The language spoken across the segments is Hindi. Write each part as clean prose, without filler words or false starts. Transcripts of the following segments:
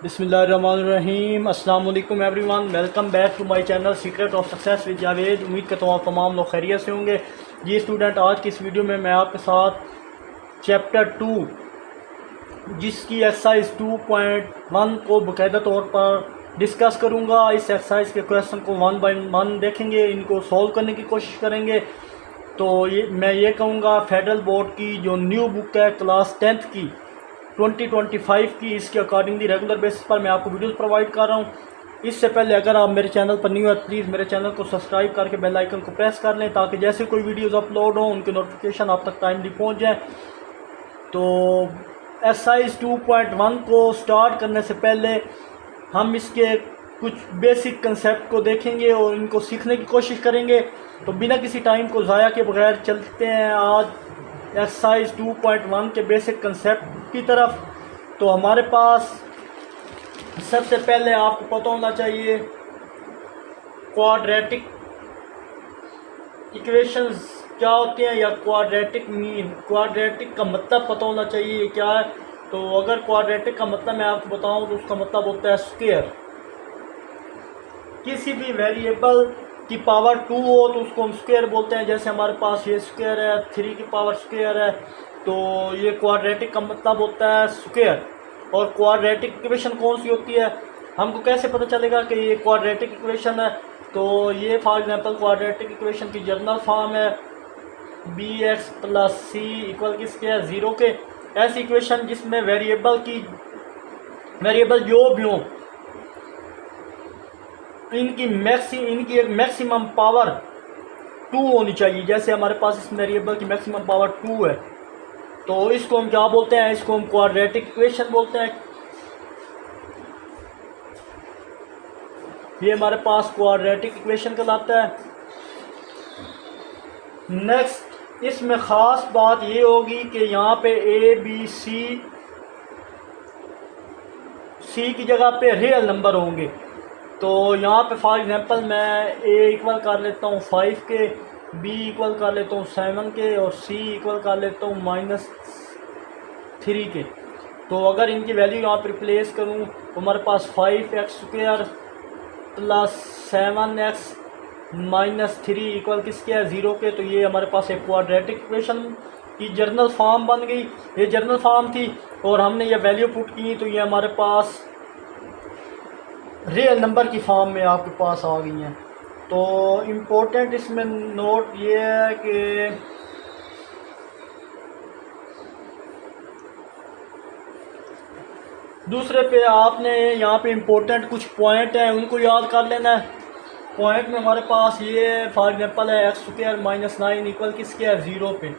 बिस्मिल्लाहिर्रहमानिर्रहीम। अस्सलाम वालेकुम everyone, welcome back to my channel secret of success with Javed. उम्मीद करता हूँ आप तमाम लोग खैरियत से होंगे। जी स्टूडेंट, आज की इस वीडियो में मैं आपके साथ चैप्टर 2 जिसकी एक्सरसाइज 2.1 को बाकायदा तौर पर डिस्कस करूँगा। इस एक्सरसाइज के क्वेश्चन को 1 बाय 1 देखेंगे, इनको सॉल्व करने की कोशिश करेंगे। तो मैं ये कहूँगा फेडरल बोर्ड की जो न्यू बुक है क्लास 10th की 2025 की, इसके अकॉर्डिंगली रेगुलर बेसिस पर मैं आपको वीडियोस प्रोवाइड कर रहा हूँ। इससे पहले अगर आप मेरे चैनल पर न्यू है प्लीज़ मेरे चैनल को सब्सक्राइब करके बेल आइकन को प्रेस कर लें ताकि जैसे कोई वीडियोस अपलोड हो उनके नोटिफिकेशन आप तक टाइमली पहुँच जाए। तो एक्सरसाइज 2.1 को स्टार्ट करने से पहले हम इसके कुछ बेसिक कंसेप्ट को देखेंगे और इनको सीखने की कोशिश करेंगे। तो बिना किसी टाइम को ज़ाया के बगैर चलते हैं आज एक्सरसाइज 2.1 के बेसिक कंसेप्ट की तरफ। तो हमारे पास सबसे पहले आपको पता होना चाहिए क्वाड्रेटिक इक्वेशंस क्या होते हैं या क्वाड्रेटिक मीन। क्वाड्रेटिक का मतलब पता होना चाहिए क्या है। तो अगर क्वाड्रेटिक का मतलब मैं आपको बताऊं तो उसका मतलब होता है स्क्वायर। किसी भी वेरिएबल की पावर 2 हो तो उसको हम स्क्वायर बोलते हैं। जैसे हमारे पास ये स्क्वायर है, 3 की पावर स्क्वायर है, तो ये क्वाड्रेटिक का मतलब होता है स्क्वायर। और क्वाड्रेटिक इक्वेशन कौन सी होती है, हमको कैसे पता चलेगा कि ये क्वाड्रेटिक इक्वेशन है। तो ये फॉर एग्जांपल क्वाड्रेटिक इक्वेशन की जर्नल फॉर्म है bx प्लस सी इक्वल किसके है, 0 के। ऐसी इक्वेशन जिसमें वेरिएबल जो भी हो इनकी एक मैक्सिमम पावर 2 होनी चाहिए। जैसे हमारे पास इस वेरिएबल की मैक्सिमम पावर 2 है तो इसको हम क्या बोलते हैं, इसको हम क्वाड्रेटिक इक्वेशन बोलते हैं। ये हमारे पास क्वाड्रेटिक इक्वेशन कहलाता है। नेक्स्ट इसमें ख़ास बात ये होगी कि यहाँ पे ए बी सी की जगह पे रियल नंबर होंगे। तो यहाँ पे फॉर एग्जांपल मैं ए इक्वल कर लेता हूँ 5 के, बी इक्वल कर लेता हूँ 7 के और सी इक्वल कर लेता हूँ -3 के। तो अगर इनकी वैल्यू यहाँ पर रिप्लेस करूँ तो हमारे पास 5x² प्लस 7x -3 इक्वल किसके है, 0 के। तो ये हमारे पास एक क्वाड्रेटिक इक्वेशन की जर्नल फॉर्म बन गई। ये जर्नल फॉर्म थी और हमने ये वैल्यू पुट की तो ये हमारे पास रियल नंबर की फॉर्म में आपके पास आ गई हैं। तो इम्पोर्टेंट इसमें नोट ये है कि दूसरे पे आपने यहाँ पे इम्पोर्टेंट कुछ पॉइंट हैं उनको याद कर लेना है। पॉइंट में हमारे पास ये फॉर एग्जांपल है x² - 9 इक्वल किसके है, 0 पे।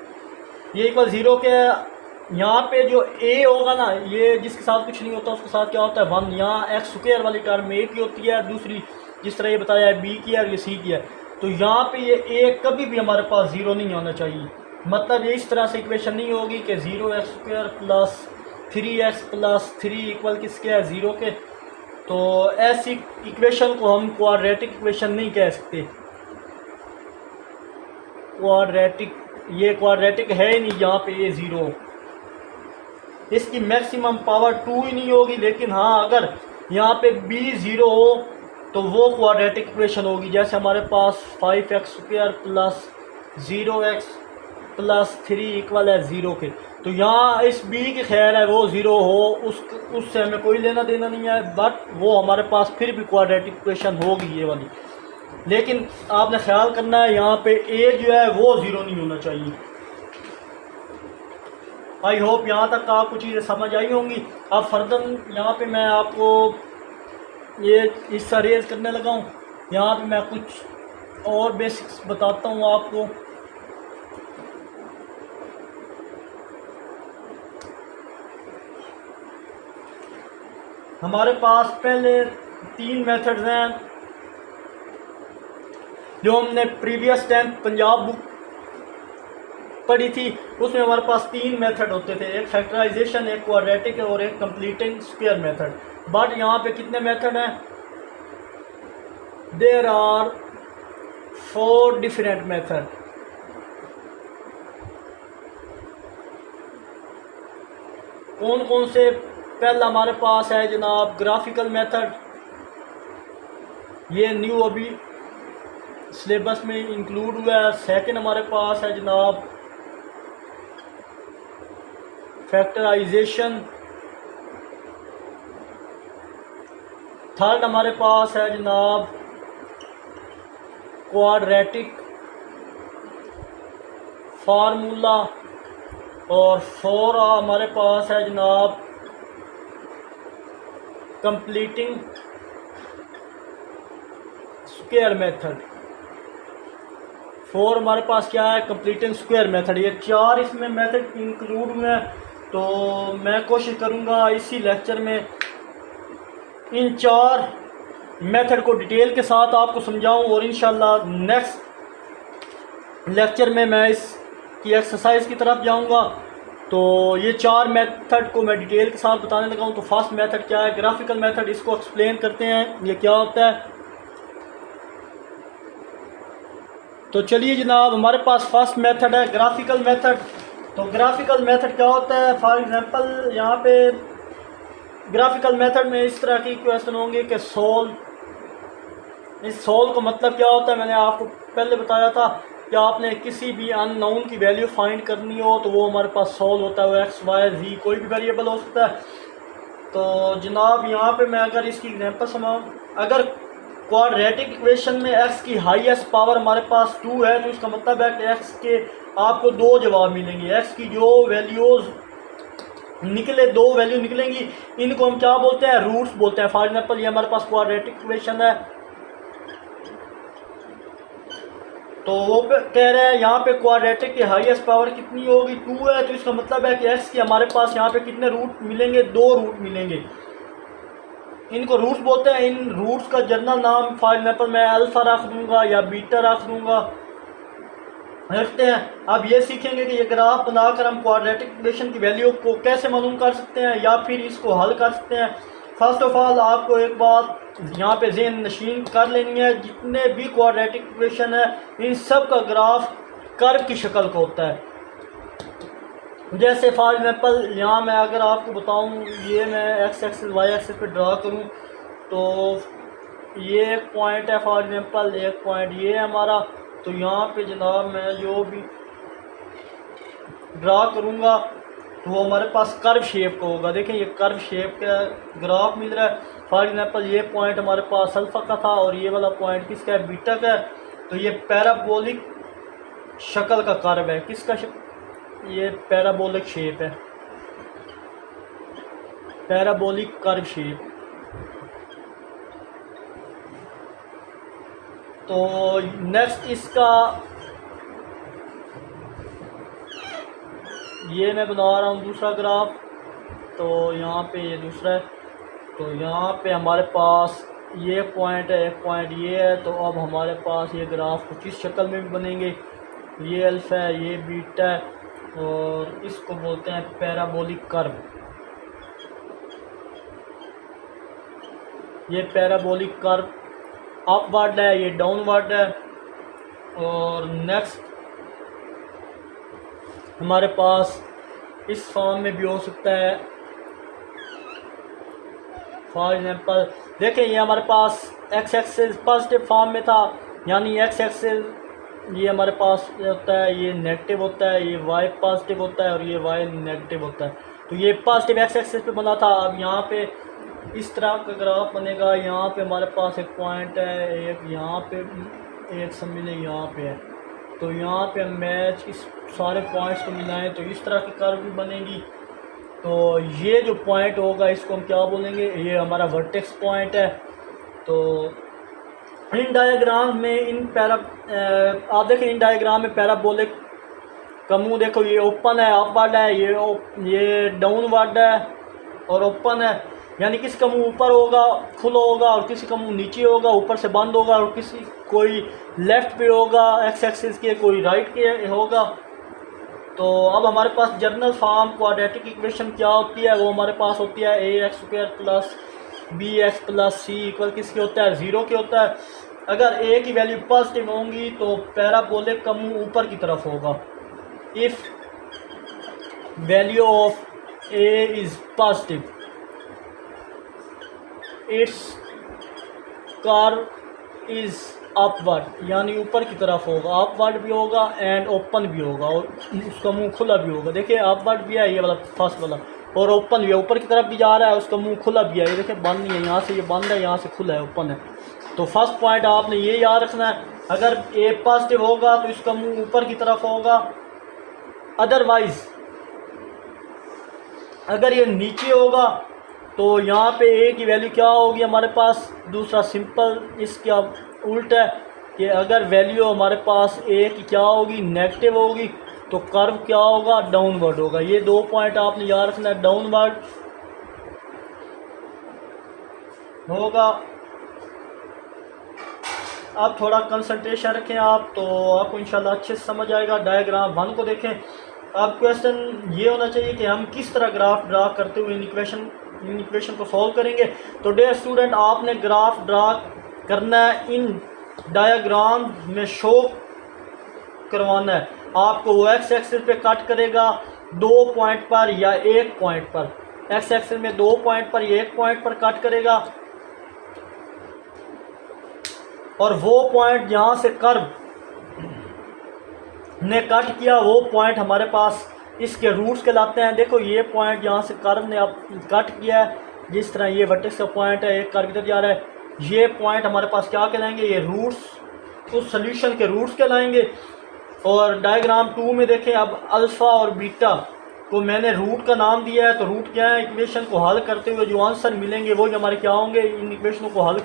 ये इक्वल 0 के यहाँ पे जो a होगा ना, ये जिसके साथ कुछ नहीं होता उसके साथ क्या होता है, 1। यहाँ x² वाली टर्म a की होती है, दूसरी जिस तरह ये बताया है b की है और ये c की है। तो यहाँ पे ये a कभी भी हमारे पास 0 नहीं होना चाहिए। मतलब ये इस तरह से इक्वेशन नहीं होगी कि 0x² plus 3x plus 3 equal किसके है, 0 के। तो ऐसी इक्वेशन को हम क्वाड्रेटिक इक्वेशन नहीं कह सकते। ये क्वाड्रेटिक है ही नहीं, यहाँ पे ये 0, इसकी मैक्सिमम पावर 2 ही नहीं होगी। लेकिन हाँ, अगर यहाँ पे b 0 हो तो वो क्वाड्रेटिक इक्वेशन होगी। जैसे हमारे पास 5x² plus 0x plus 3 equal है 0 के। तो यहाँ इस b की खैर है वो 0 हो, उससे हमें कोई लेना देना नहीं है, बट वो हमारे पास फिर भी क्वाड्रेटिक इक्वेशन होगी ये वाली। लेकिन आपने ख्याल करना है यहाँ पे a जो है वो 0 नहीं होना चाहिए। आई होप यहाँ तक आपको चीज़ें समझ आई होंगी। अब फर्दर यहाँ पे मैं आपको ये हिस्सा रेज करने लगा हूँ। यहाँ पे मैं कुछ और बेसिक्स बताता हूँ आपको। हमारे पास पहले 3 मेथड्स हैं जो हमने प्रीवियस 10th पंजाब बुक पढ़ी थी। उसमें हमारे पास 3 मेथड होते थे, एक फैक्टराइजेशन, एक क्वाड्रेटिक और एक कंप्लीटिंग स्क्वायर मेथड। बट यहाँ पे कितने मेथड हैं, देयर आर 4 डिफरेंट मेथड। कौन कौन से पहला हमारे पास है जनाब ग्राफिकल मेथड, ये न्यू अभी सिलेबस में इंक्लूड हुआ है। सेकंड हमारे पास है जनाब फैक्टराइजेशन। थर्ड हमारे पास है जनाब क्वाड्रेटिक फार्मूला। और फोर हमारे पास है जनाब कंप्लीटिंग स्क्वायर मेथड। फोर हमारे पास क्या है, कंप्लीटिंग स्क्वायर मेथड। ये चार इसमें मेथड इंक्लूड हुए हैं। तो मैं कोशिश करूँगा इसी लेक्चर में इन चार मेथड को डिटेल के साथ आपको समझाऊं, और इंशाल्लाह नेक्स्ट लेक्चर में मैं इसकी एक्सरसाइज की तरफ जाऊंगा। तो ये चार मेथड को मैं डिटेल के साथ बताने लगा हूं। तो फर्स्ट मेथड क्या है, ग्राफिकल मेथड, इसको एक्सप्लेन करते हैं ये क्या होता है। तो चलिए जनाब, हमारे पास फर्स्ट मेथड है ग्राफिकल मेथड। तो ग्राफिकल मेथड क्या होता है, फॉर एग्जांपल यहाँ पे ग्राफिकल मेथड में इस तरह की क्वेश्चन होंगे कि सोल्व। इस सोल्व का मतलब क्या होता है, मैंने आपको पहले बताया था कि आपने किसी भी अननोन की वैल्यू फाइंड करनी हो तो वो हमारे पास सोल्व होता है। वो एक्स वाई जी कोई भी वेरिएबल हो सकता है। तो जनाब यहाँ पे मैं अगर इसकी एग्जांपल समझाऊँ, अगर क्वाड्रेटिक इक्वेशन में x की हाईएस्ट पावर हमारे पास 2 है, तो इसका मतलब है कि x के आपको दो जवाब मिलेंगे। x की जो वैल्यूज़ निकले, दो वैल्यू निकलेंगी, इनको हम क्या बोलते हैं, रूट्स बोलते हैं। फॉर एग्जांपल ये हमारे पास क्वाड्रेटिक इक्वेशन है, तो वो कह रहे हैं यहाँ पे क्वाड्रेटिक की हाईएस्ट पावर कितनी होगी, 2 है। तो इसका मतलब है कि x के हमारे पास यहाँ पे कितने रूट मिलेंगे, 2 रूट मिलेंगे। इनको रूट्स बोलते हैं। इन रूट्स का जनरल नाम फॉर एग्जांपल मैं अल्फा रख दूंगा या बीटा रख दूंगा, रखते हैं। अब ये सीखेंगे कि ये ग्राफ बनाकर हम क्वाड्रेटिक इक्वेशन की वैल्यू को कैसे मालूम कर सकते हैं या फिर इसको हल कर सकते हैं। फर्स्ट ऑफ ऑल आपको एक बात यहाँ पे ज़हन नशीन कर लेनी है, जितने भी क्वाड्रेटिक इक्वेशन है इन सब का ग्राफ कर्व की शक्ल का होता है। जैसे फॉर एग्जांपल यहाँ मैं अगर आपको बताऊँ, ये मैं एक्स एक्सिस वाई एक्सिस पे ड्रा करूँ, तो ये एक पॉइंट है, फॉर एग्जांपल एक पॉइंट ये है हमारा। तो यहाँ पे जनाब मैं जो भी ड्रा करूँगा तो वो हमारे पास कर्व शेप का होगा। देखें ये कर्व शेप का ग्राफ मिल रहा है। फॉर एग्जांपल ये पॉइंट हमारे पास अल्फा का था और ये वाला पॉइंट किसका है, बीटा का है। तो ये पैराबोलिक शक्ल का कर्व है। किसका ये पैराबोलिक शेप है, पैराबोलिक कर्व शेप। तो नेक्स्ट इसका ये मैं बना रहा हूँ दूसरा ग्राफ। तो यहाँ पे ये दूसरा है। तो यहाँ पे हमारे पास ये पॉइंट है, एक पॉइंट ये है। तो अब हमारे पास ये ग्राफ कुछ इस शक्ल में भी बनेंगे। ये अल्फा है, ये बीटा है, और इसको बोलते हैं पैराबोलिक कर्व। ये पैराबोलिक कर्व अपवर्ड है, ये डाउनवर्ड है। और नेक्स्ट हमारे पास इस फॉर्म में भी हो सकता है। फॉर एग्जांपल देखें ये हमारे पास एक्स एक्सिस पॉजिटिव फॉर्म में था, यानी एक्स एक्सिस ये हमारे पास होता है, ये नेगेटिव होता है, ये वाई पॉजिटिव होता है और ये वाई नेगेटिव होता है। तो ये पॉजिटिव एक्स एक्सिस पे बना था। अब यहाँ पे इस तरह का ग्राफ बनेगा। यहाँ पे हमारे पास एक पॉइंट है, एक यहाँ पे, एक समझे यहाँ पे है। तो यहाँ पे हम मैच इस सारे पॉइंट्स को मिलाएं तो इस तरह की कर्व भी बनेगी। तो ये जो पॉइंट होगा इसको हम क्या बोलेंगे, ये हमारा वर्टेक्स पॉइंट है। तो इन डायग्राम में आप देखें इन डायग्राम में पैराबोलिक का मुंह देखो, ये ओपन है, अपवर्ड है, ये डाउनवर्ड है और ओपन है। यानी किसी का मुंह ऊपर होगा, खुला होगा, और किसी का मुंह नीचे होगा, ऊपर से बंद होगा, और किसी कोई लेफ़्ट पे होगा एक्स एक्सिस के, कोई राइट के होगा। तो अब हमारे पास जर्नल फॉर्म क्वाड्रेटिक इक्वेशन क्या होती है, वो हमारे पास होती है a x square plus b x plus c equal किसके होता है, ज़ीरो के होता है। अगर ए की वैल्यू पॉजिटिव होंगी तो पैराबोलिक का मुंह ऊपर की तरफ होगा। If value of A is positive, it's curve is upward, यानी ऊपर की तरफ होगा, अपवर्ड भी होगा एंड ओपन भी होगा, और उसका मुंह खुला भी होगा। देखिए अपवर्ड भी है ये वाला फर्स्ट वाला, और ओपन भी है, ऊपर की तरफ भी जा रहा है, उसका मुंह खुला भी है। ये देखिए बंद नहीं है, यहाँ से ये बंद है, यहाँ से खुला है, ओपन है। तो फर्स्ट पॉइंट आपने ये याद रखना है, अगर ए पॉजिटिव होगा तो इसका मुंह ऊपर की तरफ होगा, अदरवाइज अगर ये नीचे होगा तो यहाँ पे ए की वैल्यू क्या होगी हमारे पास, दूसरा सिंपल इसका उल्टा है कि अगर वैल्यू हमारे पास ए की क्या होगी, नेगेटिव होगी, तो कर्व क्या होगा, डाउनवर्ड होगा। ये 2 पॉइंट आपने याद रखना है, डाउनवर्ड होगा। अब थोड़ा कंसंट्रेशन रखें आप, तो आपको इंशाल्लाह अच्छे से समझ आएगा। डायग्राम 1 को देखें। अब क्वेश्चन ये होना चाहिए कि हम किस तरह ग्राफ ड्रा करते हुए इन इक्वेशन को सॉल्व करेंगे। तो डियर स्टूडेंट, आपने ग्राफ ड्रा करना है, इन डायग्राम में शो करवाना है। आपको वो एक्स एक्सिस पे कट करेगा 2 पॉइंट पर या 1 पॉइंट पर, एक्स एक्सिस में 2 पॉइंट पर या 1 पॉइंट पर कट करेगा, और वो पॉइंट जहाँ से कर्व ने कट किया वो पॉइंट हमारे पास इसके रूट्स कहलाते हैं। देखो ये पॉइंट यहाँ से कर्व ने अब कट किया है, जिस तरह ये वर्टेक्स का पॉइंट है, एक कर्व इधर जा रहा है, ये पॉइंट हमारे पास क्या कहलाएंगे, ये रूट्स, उस सोल्यूशन के रूट्स कहलाएंगे। और डायग्राम 2 में देखें, अब अल्फ़ा और बीटा को मैंने रूट का नाम दिया है। तो रूट क्या है, इक्वेशन को हल करते हुए जो आंसर मिलेंगे वो हमारे क्या होंगे, इन इक्वेशनों को हल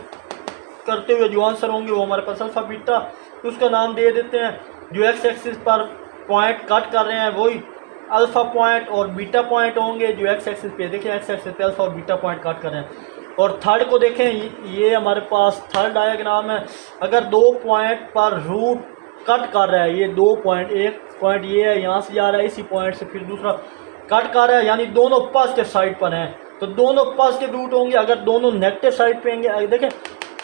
करते हुए जो आंसर होंगे वो हमारे पास अल्फ़ा बीटा, उसका नाम दे देते हैं। जो एक्स एक्सिस पर पॉइंट कट कर रहे हैं वही अल्फ़ा पॉइंट और बीटा पॉइंट होंगे। जो एक्स एक्सिस पे देखें, एक्स एक्सिस पे अल्फ़ा और बीटा पॉइंट कट कर रहे हैं। और थर्ड को देखें, ये हमारे पास थर्ड डायग्राम है। अगर 2 पॉइंट पर रूट कट कर रहा है, ये 2 पॉइंट, एक पॉइंट ये है, यहाँ से जा रहा है, इसी पॉइंट से फिर दूसरा कट कर रहा है, यानी दोनों पॉजिटिव साइड पर हैं, तो दोनों पॉजिटिव रूट होंगे। अगर दोनों नेगेटिव साइड पे होंगे, देखें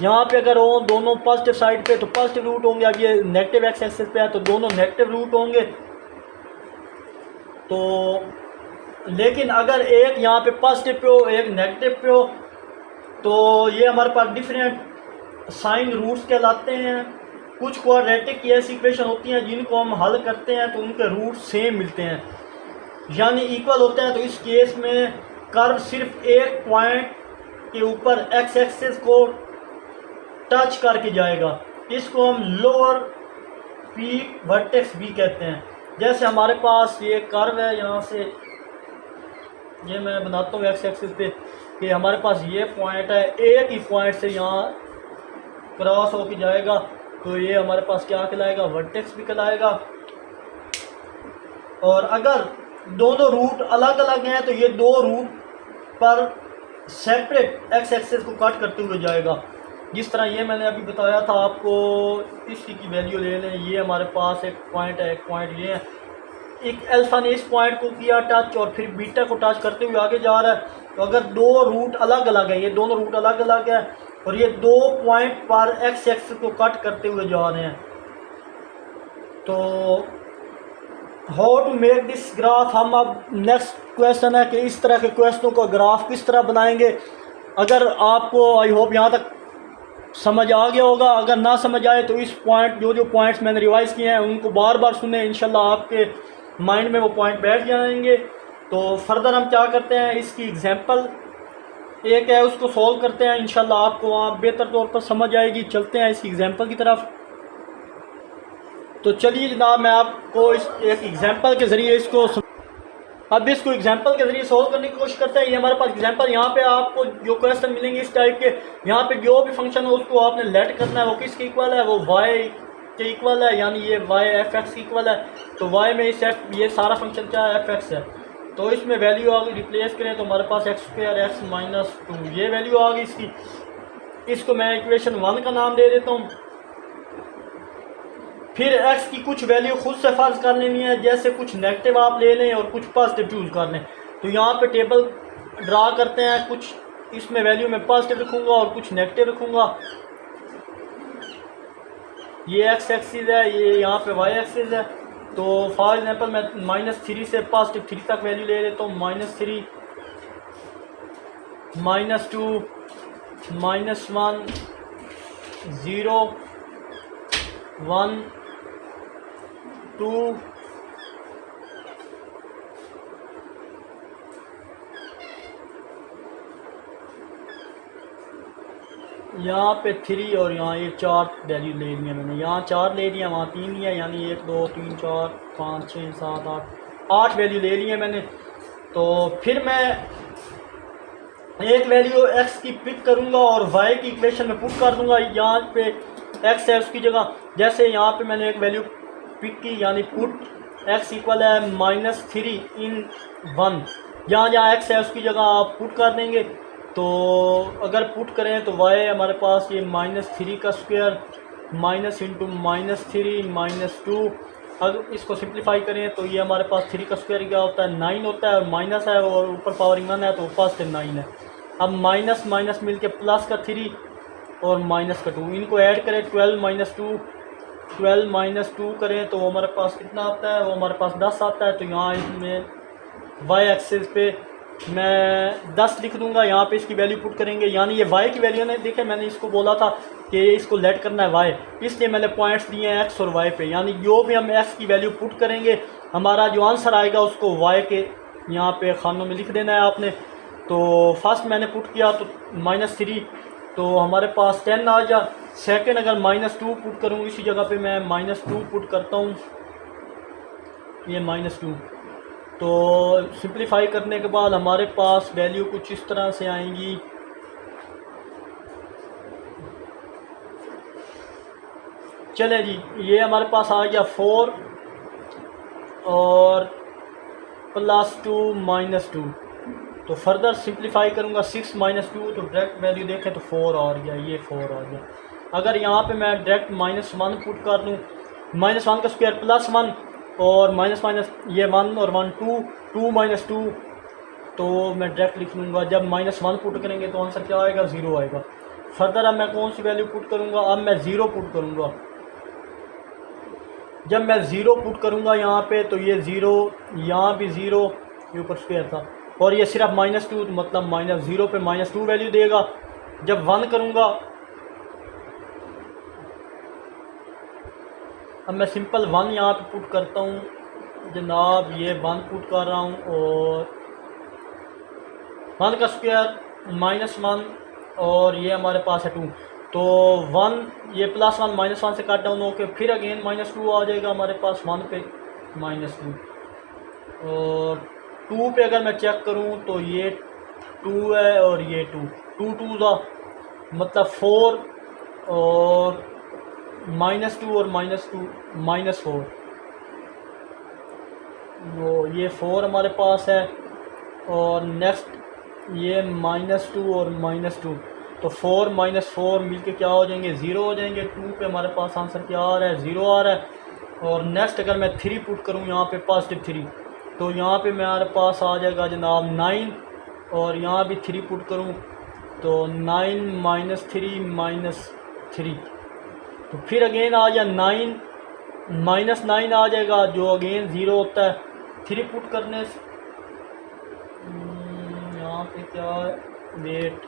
यहाँ पे अगर हो दोनों पॉजिटिव साइड पे तो पॉजिटिव रूट होंगे। अब ये नेगेटिव एक्स एक्सिस पे है तो दोनों नेगेटिव रूट होंगे। तो लेकिन अगर एक यहाँ पे पॉजिटिव पे हो, एक नेगेटिव पे हो, तो ये हमारे पास डिफरेंट साइन रूट्स कहलाते हैं। कुछ क्वाड्रेटिक की ऐसी इक्वेशन होती हैं जिनको हम हल करते हैं तो उनके रूट सेम मिलते हैं, यानी इक्वल होते हैं। तो इस केस में कर्व सिर्फ एक पॉइंट के ऊपर एक्स एक्सिस को टच करके जाएगा, इसको हम लोअर पीक वर्टेक्स भी कहते हैं। जैसे हमारे पास ये कर्व है, यहाँ से ये मैं बनाता हूँ एक्स एक्सिस पे कि हमारे पास ये पॉइंट है, एक ही पॉइंट से यहाँ क्रॉस होके जाएगा, तो ये हमारे पास क्या कहलाएगा, वर्टेक्स भी कहलाएगा। और अगर दोनों रूट अलग अलग हैं तो ये 2 रूट पर सेपरेट एक्स एक्सिस को कट करते हुए जाएगा। जिस तरह ये मैंने अभी बताया था आपको, इसकी की वैल्यू ले लें, ये हमारे पास एक पॉइंट है, एक पॉइंट ये है, एक अल्फा ने इस पॉइंट को किया टच और फिर बीटा को टच करते हुए आगे जा रहा है। तो अगर 2 रूट अलग अलग है, ये दोनों रूट अलग अलग है और ये 2 पॉइंट पर एक्स एक्सिस को कट करते हुए जा रहे हैं, तो how to make this graph. हम अब नेक्स्ट क्वेश्चन है कि इस तरह के क्वेश्चनों का ग्राफ किस तरह बनाएंगे। अगर आपको आई होप यहाँ तक समझ आ गया होगा, अगर ना समझ आए तो इस पॉइंट जो पॉइंट्स मैंने रिवाइज़ किए हैं उनको बार बार सुने, इंशाल्लाह आपके माइंड में वो पॉइंट बैठ जाएंगे। तो फर्दर हम क्या करते हैं, इसकी एग्जांपल एक है उसको सॉल्व करते हैं, इंशाल्लाह आपको वहाँ बेहतर तौर पर समझ आएगी। चलते हैं इस एग्जांपल की तरफ। तो चलिए जनाब, मैं आपको इस एक एग्जांपल के ज़रिए इसको एग्जांपल के ज़रिए सॉल्व करने की कोशिश करते हैं। ये हमारे पास एग्जांपल, यहाँ पे आपको जो क्वेश्चन मिलेंगे इस टाइप के, यहाँ पे जो भी फंक्शन हो उसको आपने लेट करना है, वो किसके इक्वल है, वो वाई के इक्वल है, यानी ये वाई एफ एक्स की इक्वल है। तो वाई में इस एफ, ये सारा फंक्शन क्या है, एफ एक्स है, तो इसमें वैल्यू आ गई, रिप्लेस करें तो हमारे पास एक्स स्क्वायर एक्स माइनस 2 ये वैल्यू आ गई इसकी। इसको मैं इक्वेशन 1 का नाम दे देता हूँ। फिर x की कुछ वैल्यू खुद से फर्ज कर लेनी है, जैसे कुछ नेगेटिव आप ले लें और कुछ पॉजिटिव चूज़ कर लें। तो यहाँ पे टेबल ड्रा करते हैं, कुछ इसमें वैल्यू मैं पॉजिटिव रखूँगा और कुछ नेगेटिव रखूँगा। ये x एक्सिस है, ये यहाँ पे y एक्सिस है। तो फॉर एग्जांपल मैं -3 से +3 तक वैल्यू ले लेता हूँ, -3 -2 -1 0 1 2 यहाँ पे 3 और यहाँ ये 4 वैल्यू ले लिया मैंने। यहाँ 4 ले लिया, वहाँ 3 लिया, यानी 1 2 3 4 5 6 7 8 वैल्यू ले लिए मैंने। तो फिर मैं एक वैल्यू x की पिक करूँगा और y की इक्वेशन में पुट कर दूँगा। यहाँ पे x है उसकी जगह, जैसे यहाँ पे मैंने एक वैल्यू पिक की, यानी पुट x इक्वल है -3 इन 1। जहाँ जहाँ x है उसकी जगह आप पुट कर देंगे। तो अगर पुट करें तो y हमारे पास ये -3 का स्क्वायर माइनस इंटू -3 -2। अगर इसको सिंप्लीफाई करें तो ये हमारे पास 3 का स्क्वायर क्या होता है 9 होता है, और माइनस है और ऊपर पावरिंग 1 है तो ऊपर से 9 है। अब माइनस माइनस मिल के प्लस का 3 और माइनस का 2, इनको ऐड करें 12 -2 करें तो हमारे पास कितना आता है, वो हमारे पास 10 आता है। तो यहाँ इसमें वाई एक्सिस पे मैं 10 लिख दूंगा, यहाँ पे इसकी वैल्यू पुट करेंगे, यानी ये वाई की वैल्यू ने देखे मैंने इसको बोला था कि इसको लेट करना है वाई, इसलिए मैंने पॉइंट्स दिए हैं एक्स और वाई पे। यानी जो भी हम एक्स की वैल्यू पुट करेंगे हमारा जो आंसर आएगा उसको वाई के यहाँ पे खानों में लिख देना है आपने। तो फर्स्ट मैंने पुट किया तो -3, तो हमारे पास 10 आ जा। सेकंड अगर -2 पुट करूँ, इसी जगह पे मैं -2 पुट करता हूँ, ये -2। तो सिंप्लीफाई करने के बाद हमारे पास वैल्यू कुछ इस तरह से आएंगी। चले जी, ये हमारे पास आ गया 4 और +2 -2। तो फर्दर सिंप्लीफाई करूँगा 6 -2, तो डायरेक्ट वैल्यू देखें तो 4 आ गया, ये 4 आ गया। अगर यहाँ पे मैं डायरेक्ट -1 पुट कर दूँ, -1 का स्क्वायर +1 और माइनस माइनस ये 1 और 1 2 2 -2, तो मैं डायरेक्ट लिख लूँगा। जब -1 पुट करेंगे तो आंसर क्या आएगा 0 आएगा। फर्दर अब मैं कौन सी वैल्यू पुट करूँगा, अब मैं 0 पुट करूँगा। जब मैं 0 पुट करूँगा यहाँ पे तो ये 0, यहाँ भी 0, ये ऊपर स्क्वायर था, और ये सिर्फ -2, तो मतलब -0 पे -2 वैल्यू देगा। जब 1 करूँगा, अब मैं सिंपल 1 यहाँ पे पुट करता हूँ जनाब, ये 1 पुट कर रहा हूँ, और 1 का स्क्वायर -1 और ये हमारे पास है 2, तो 1 ये +1 -1 से कट डाउन होके फिर अगेन -2 आ जाएगा हमारे पास 1 पे -2, और 2 पे अगर मैं चेक करूँ तो ये 2 है और ये 2 2 2 का मतलब 4 और -2 और -2 -4, वो ये 4 हमारे पास है, और नेक्स्ट ये -2 और -2, तो 4 -4 मिलके क्या हो जाएंगे 0 हो जाएंगे। 2 पे हमारे पास आंसर क्या आ रहा है 0 आ रहा है। और नेक्स्ट अगर मैं 3 पुट करूँ यहाँ पे +3, तो यहाँ पे मेरे पास आ जाएगा जनाब 9, और यहाँ भी 3 पुट करूँ तो 9 -3 तो फिर अगेन आ जाए 9 -9 आ जाएगा, जो अगेन 0 होता है 3 पुट करने से। यहाँ पे क्या है, वेट,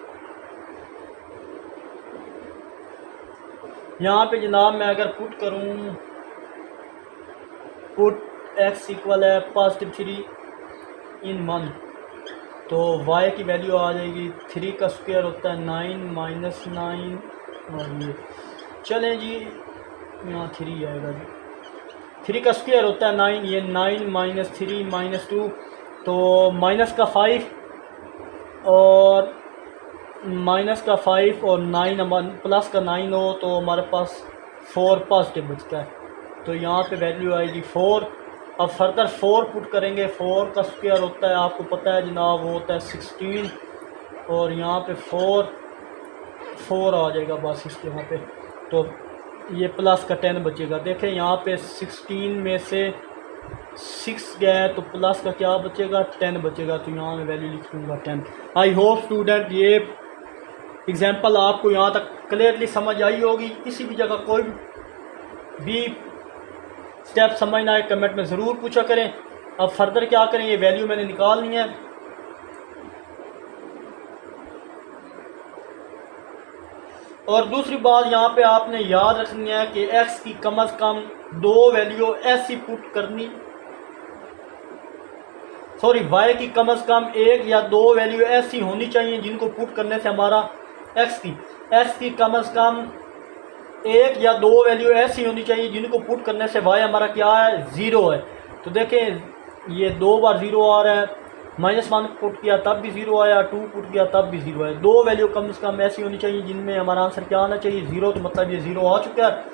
यहाँ पे जनाब मैं अगर पुट करूँ, पुट x इक्वल है +3 इन 1, तो y की वैल्यू आ जाएगी 3 का स्क्वायर होता है 9 -9, और ये चलें जी यहाँ 3 आएगा जी, 3 का स्क्वायर होता है 9, ये 9 -3 -2, तो -5 और -5 और 9 प्लस का 9 हो तो हमारे पास 4 पॉजिटिव बचता है, तो यहाँ पे वैल्यू आएगी 4। अब फर्दर 4 पुट करेंगे, 4 का स्क्वायर होता है आपको पता है जनाब, वो होता है 16, और यहाँ पे 4 आ जाएगा बस इसके यहाँ पे, तो ये प्लस का 10 बचेगा। देखें यहाँ पे 16 में से 6 गया तो प्लस का क्या बचेगा 10 बचेगा, तो यहाँ मैं वैल्यू लिख दूँगा 10। आई होप स्टूडेंट ये एग्जाम्पल आपको यहाँ तक क्लियरली समझ आई होगी। किसी भी जगह कोई भी स्टेप समझना है कमेंट में ज़रूर पूछा करें। अब फर्दर क्या करें, ये वैल्यू मैंने निकालनी है, और दूसरी बात यहाँ पे आपने याद रखनी है कि x की कम अज़ कम दो वैल्यू ऐसी पुट करनी, सॉरी y की कम अज़ कम एक या दो वैल्यू ऐसी होनी चाहिए जिनको पुट करने से हमारा x की कम अज़ कम एक या दो वैल्यू ऐसी होनी चाहिए जिनको पुट करने से y हमारा क्या है, ज़ीरो है। तो देखें ये दो बार ज़ीरो आ रहा है, -1 पुट किया तब भी ज़ीरो आया, 2 पुट किया तब भी ज़ीरो है। दो वैल्यू कम से कम ऐसी होनी चाहिए जिनमें हमारा आंसर क्या आना चाहिए, ज़ीरो। तो मतलब ये ज़ीरो आ चुका है।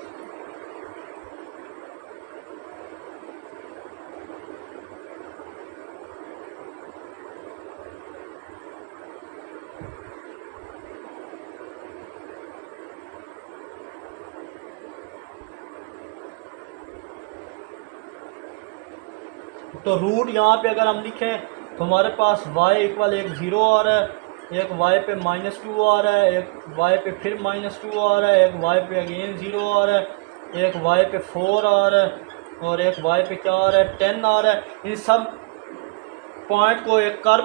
तो रूट यहाँ पे अगर हम लिखें तो हमारे पास y इक्वल एक ज़ीरो आ रहा है, एक y पे -2 आ रहा है, एक y पे फिर -2 आ रहा है, एक y पे अगेन ज़ीरो आ रहा है, एक y पे 4 आ रहा है और एक y पे क्या आ रहा है, 10 आ रहा है। इन सब पॉइंट को एक कर्व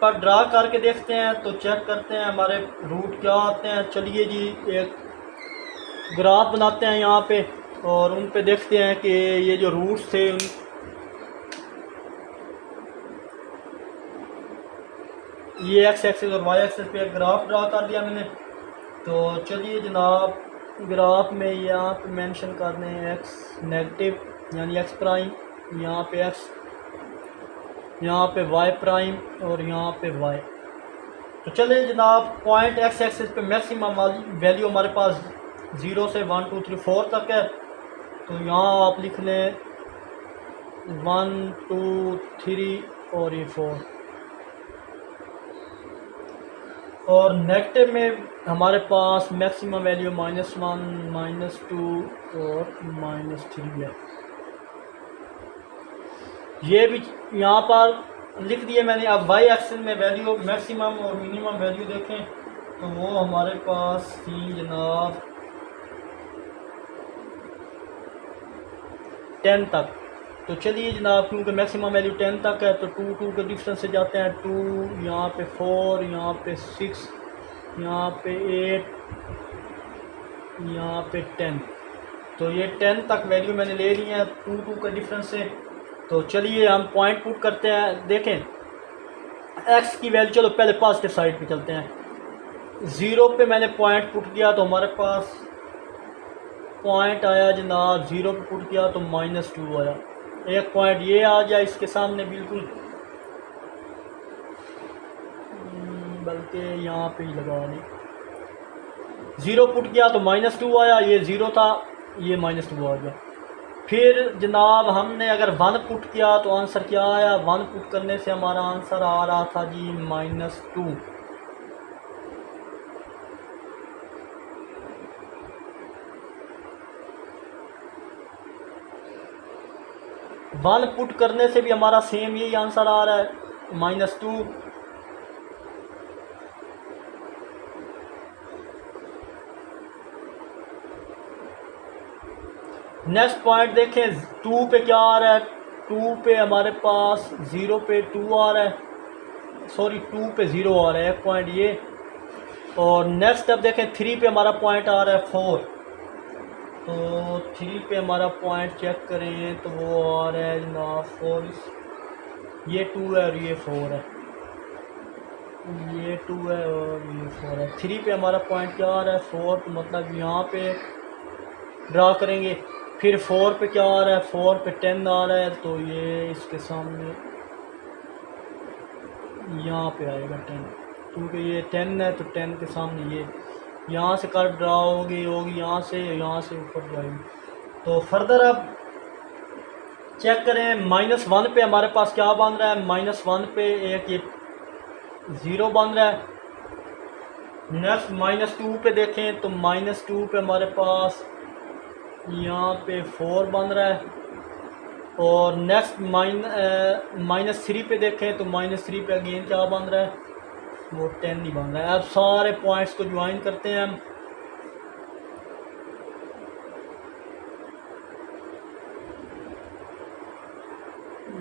पर ड्रा करके देखते हैं तो चेक करते हैं हमारे रूट क्या आते हैं। चलिए जी एक ग्राफ बनाते हैं यहाँ पे और उन पे देखते हैं कि ये जो रूट्स थे ये x एक्सिस और y एक्सिस पे एक ग्राफ ड्रा कर दिया मैंने। तो चलिए जनाब ग्राफ में यहाँ पे मेंशन कर दें x नेगेटिव यानी x प्राइम, यहाँ पे x, यहाँ पे y प्राइम और यहाँ पे y। तो चलिए जनाब पॉइंट x एक्सिस पे मैक्सिमम वैल्यू हमारे पास 0 से 1 2 3 4 तक है। तो यहाँ आप लिख लें 1 2 3 और ये 4। और नेगेटिव में हमारे पास मैक्सिमम वैल्यू -1 -2 और -3 है। ये भी यहाँ पर लिख दिए मैंने। अब y एक्सिस में वैल्यू मैक्सिमम और मिनिमम वैल्यू देखें तो वो हमारे पास थी जनाब 10 तक। तो चलिए जनाब क्योंकि मैक्सिमम वैल्यू 10 तक है तो 2 2 के डिफरेंस से जाते हैं, 2 यहाँ पे 4, यहाँ पे 6, यहाँ पे 8, यहाँ पे 10। तो ये 10 तक वैल्यू मैंने ले ली है 2 2 के डिफरेंस से। तो चलिए हम पॉइंट पुट करते हैं। देखें x की वैल्यू, चलो पहले पॉजिटिव साइड पे चलते हैं। 0 पे मैंने पॉइंट पुट किया तो हमारे पास पॉइंट आया जनाब, 0 पे पुट किया तो -2 आया। एक पॉइंट ये आ जाए इसके सामने बिल्कुल, बल्कि यहाँ पे ही लगा दें। 0 पुट किया तो -2 आया, ये 0 था, ये -2 आ गया। फिर जनाब हमने अगर 1 पुट किया तो आंसर क्या आया, 1 पुट करने से हमारा आंसर आ रहा था जी -2। 1 पुट करने से भी हमारा सेम यही आंसर आ रहा है -2। नेक्स्ट पॉइंट देखें 2 पे क्या आ रहा है, 2 पे हमारे पास 0 पे 2 आ रहा है, सॉरी 2 पे 0 आ रहा है, एक पॉइंट ये। और नेक्स्ट अब देखें 3 पे हमारा पॉइंट आ रहा है 4। तो 3 पे हमारा पॉइंट चेक करें तो वो आ रहा है जनाब 4, ये 2 है और ये 4 है, ये 2 है और ये 4 है। 3 पे हमारा पॉइंट क्या आ रहा है 4, तो मतलब यहाँ पे ड्रा करेंगे। फिर 4 पे क्या आ रहा है, 4 पे 10 आ रहा है, तो ये इसके सामने यहाँ पे आएगा 10, क्योंकि ये 10 है तो 10 के सामने ये यहाँ से कर्व ड्रा होगी यहाँ से ऊपर जाएगी। तो फर्दर अब चेक करें -1 पे हमारे पास क्या बन रहा है, -1 पे एक ये 0 बन रहा है। नेक्स्ट -2 पे देखें तो -2 पे हमारे पास यहाँ पे 4 बन रहा है। और नेक्स्ट -3 पे देखें तो -3 पे अगेन क्या बन रहा है, वो 10 ही बन रहा है। अब सारे पॉइंट्स को ज्वाइन करते हैं हम।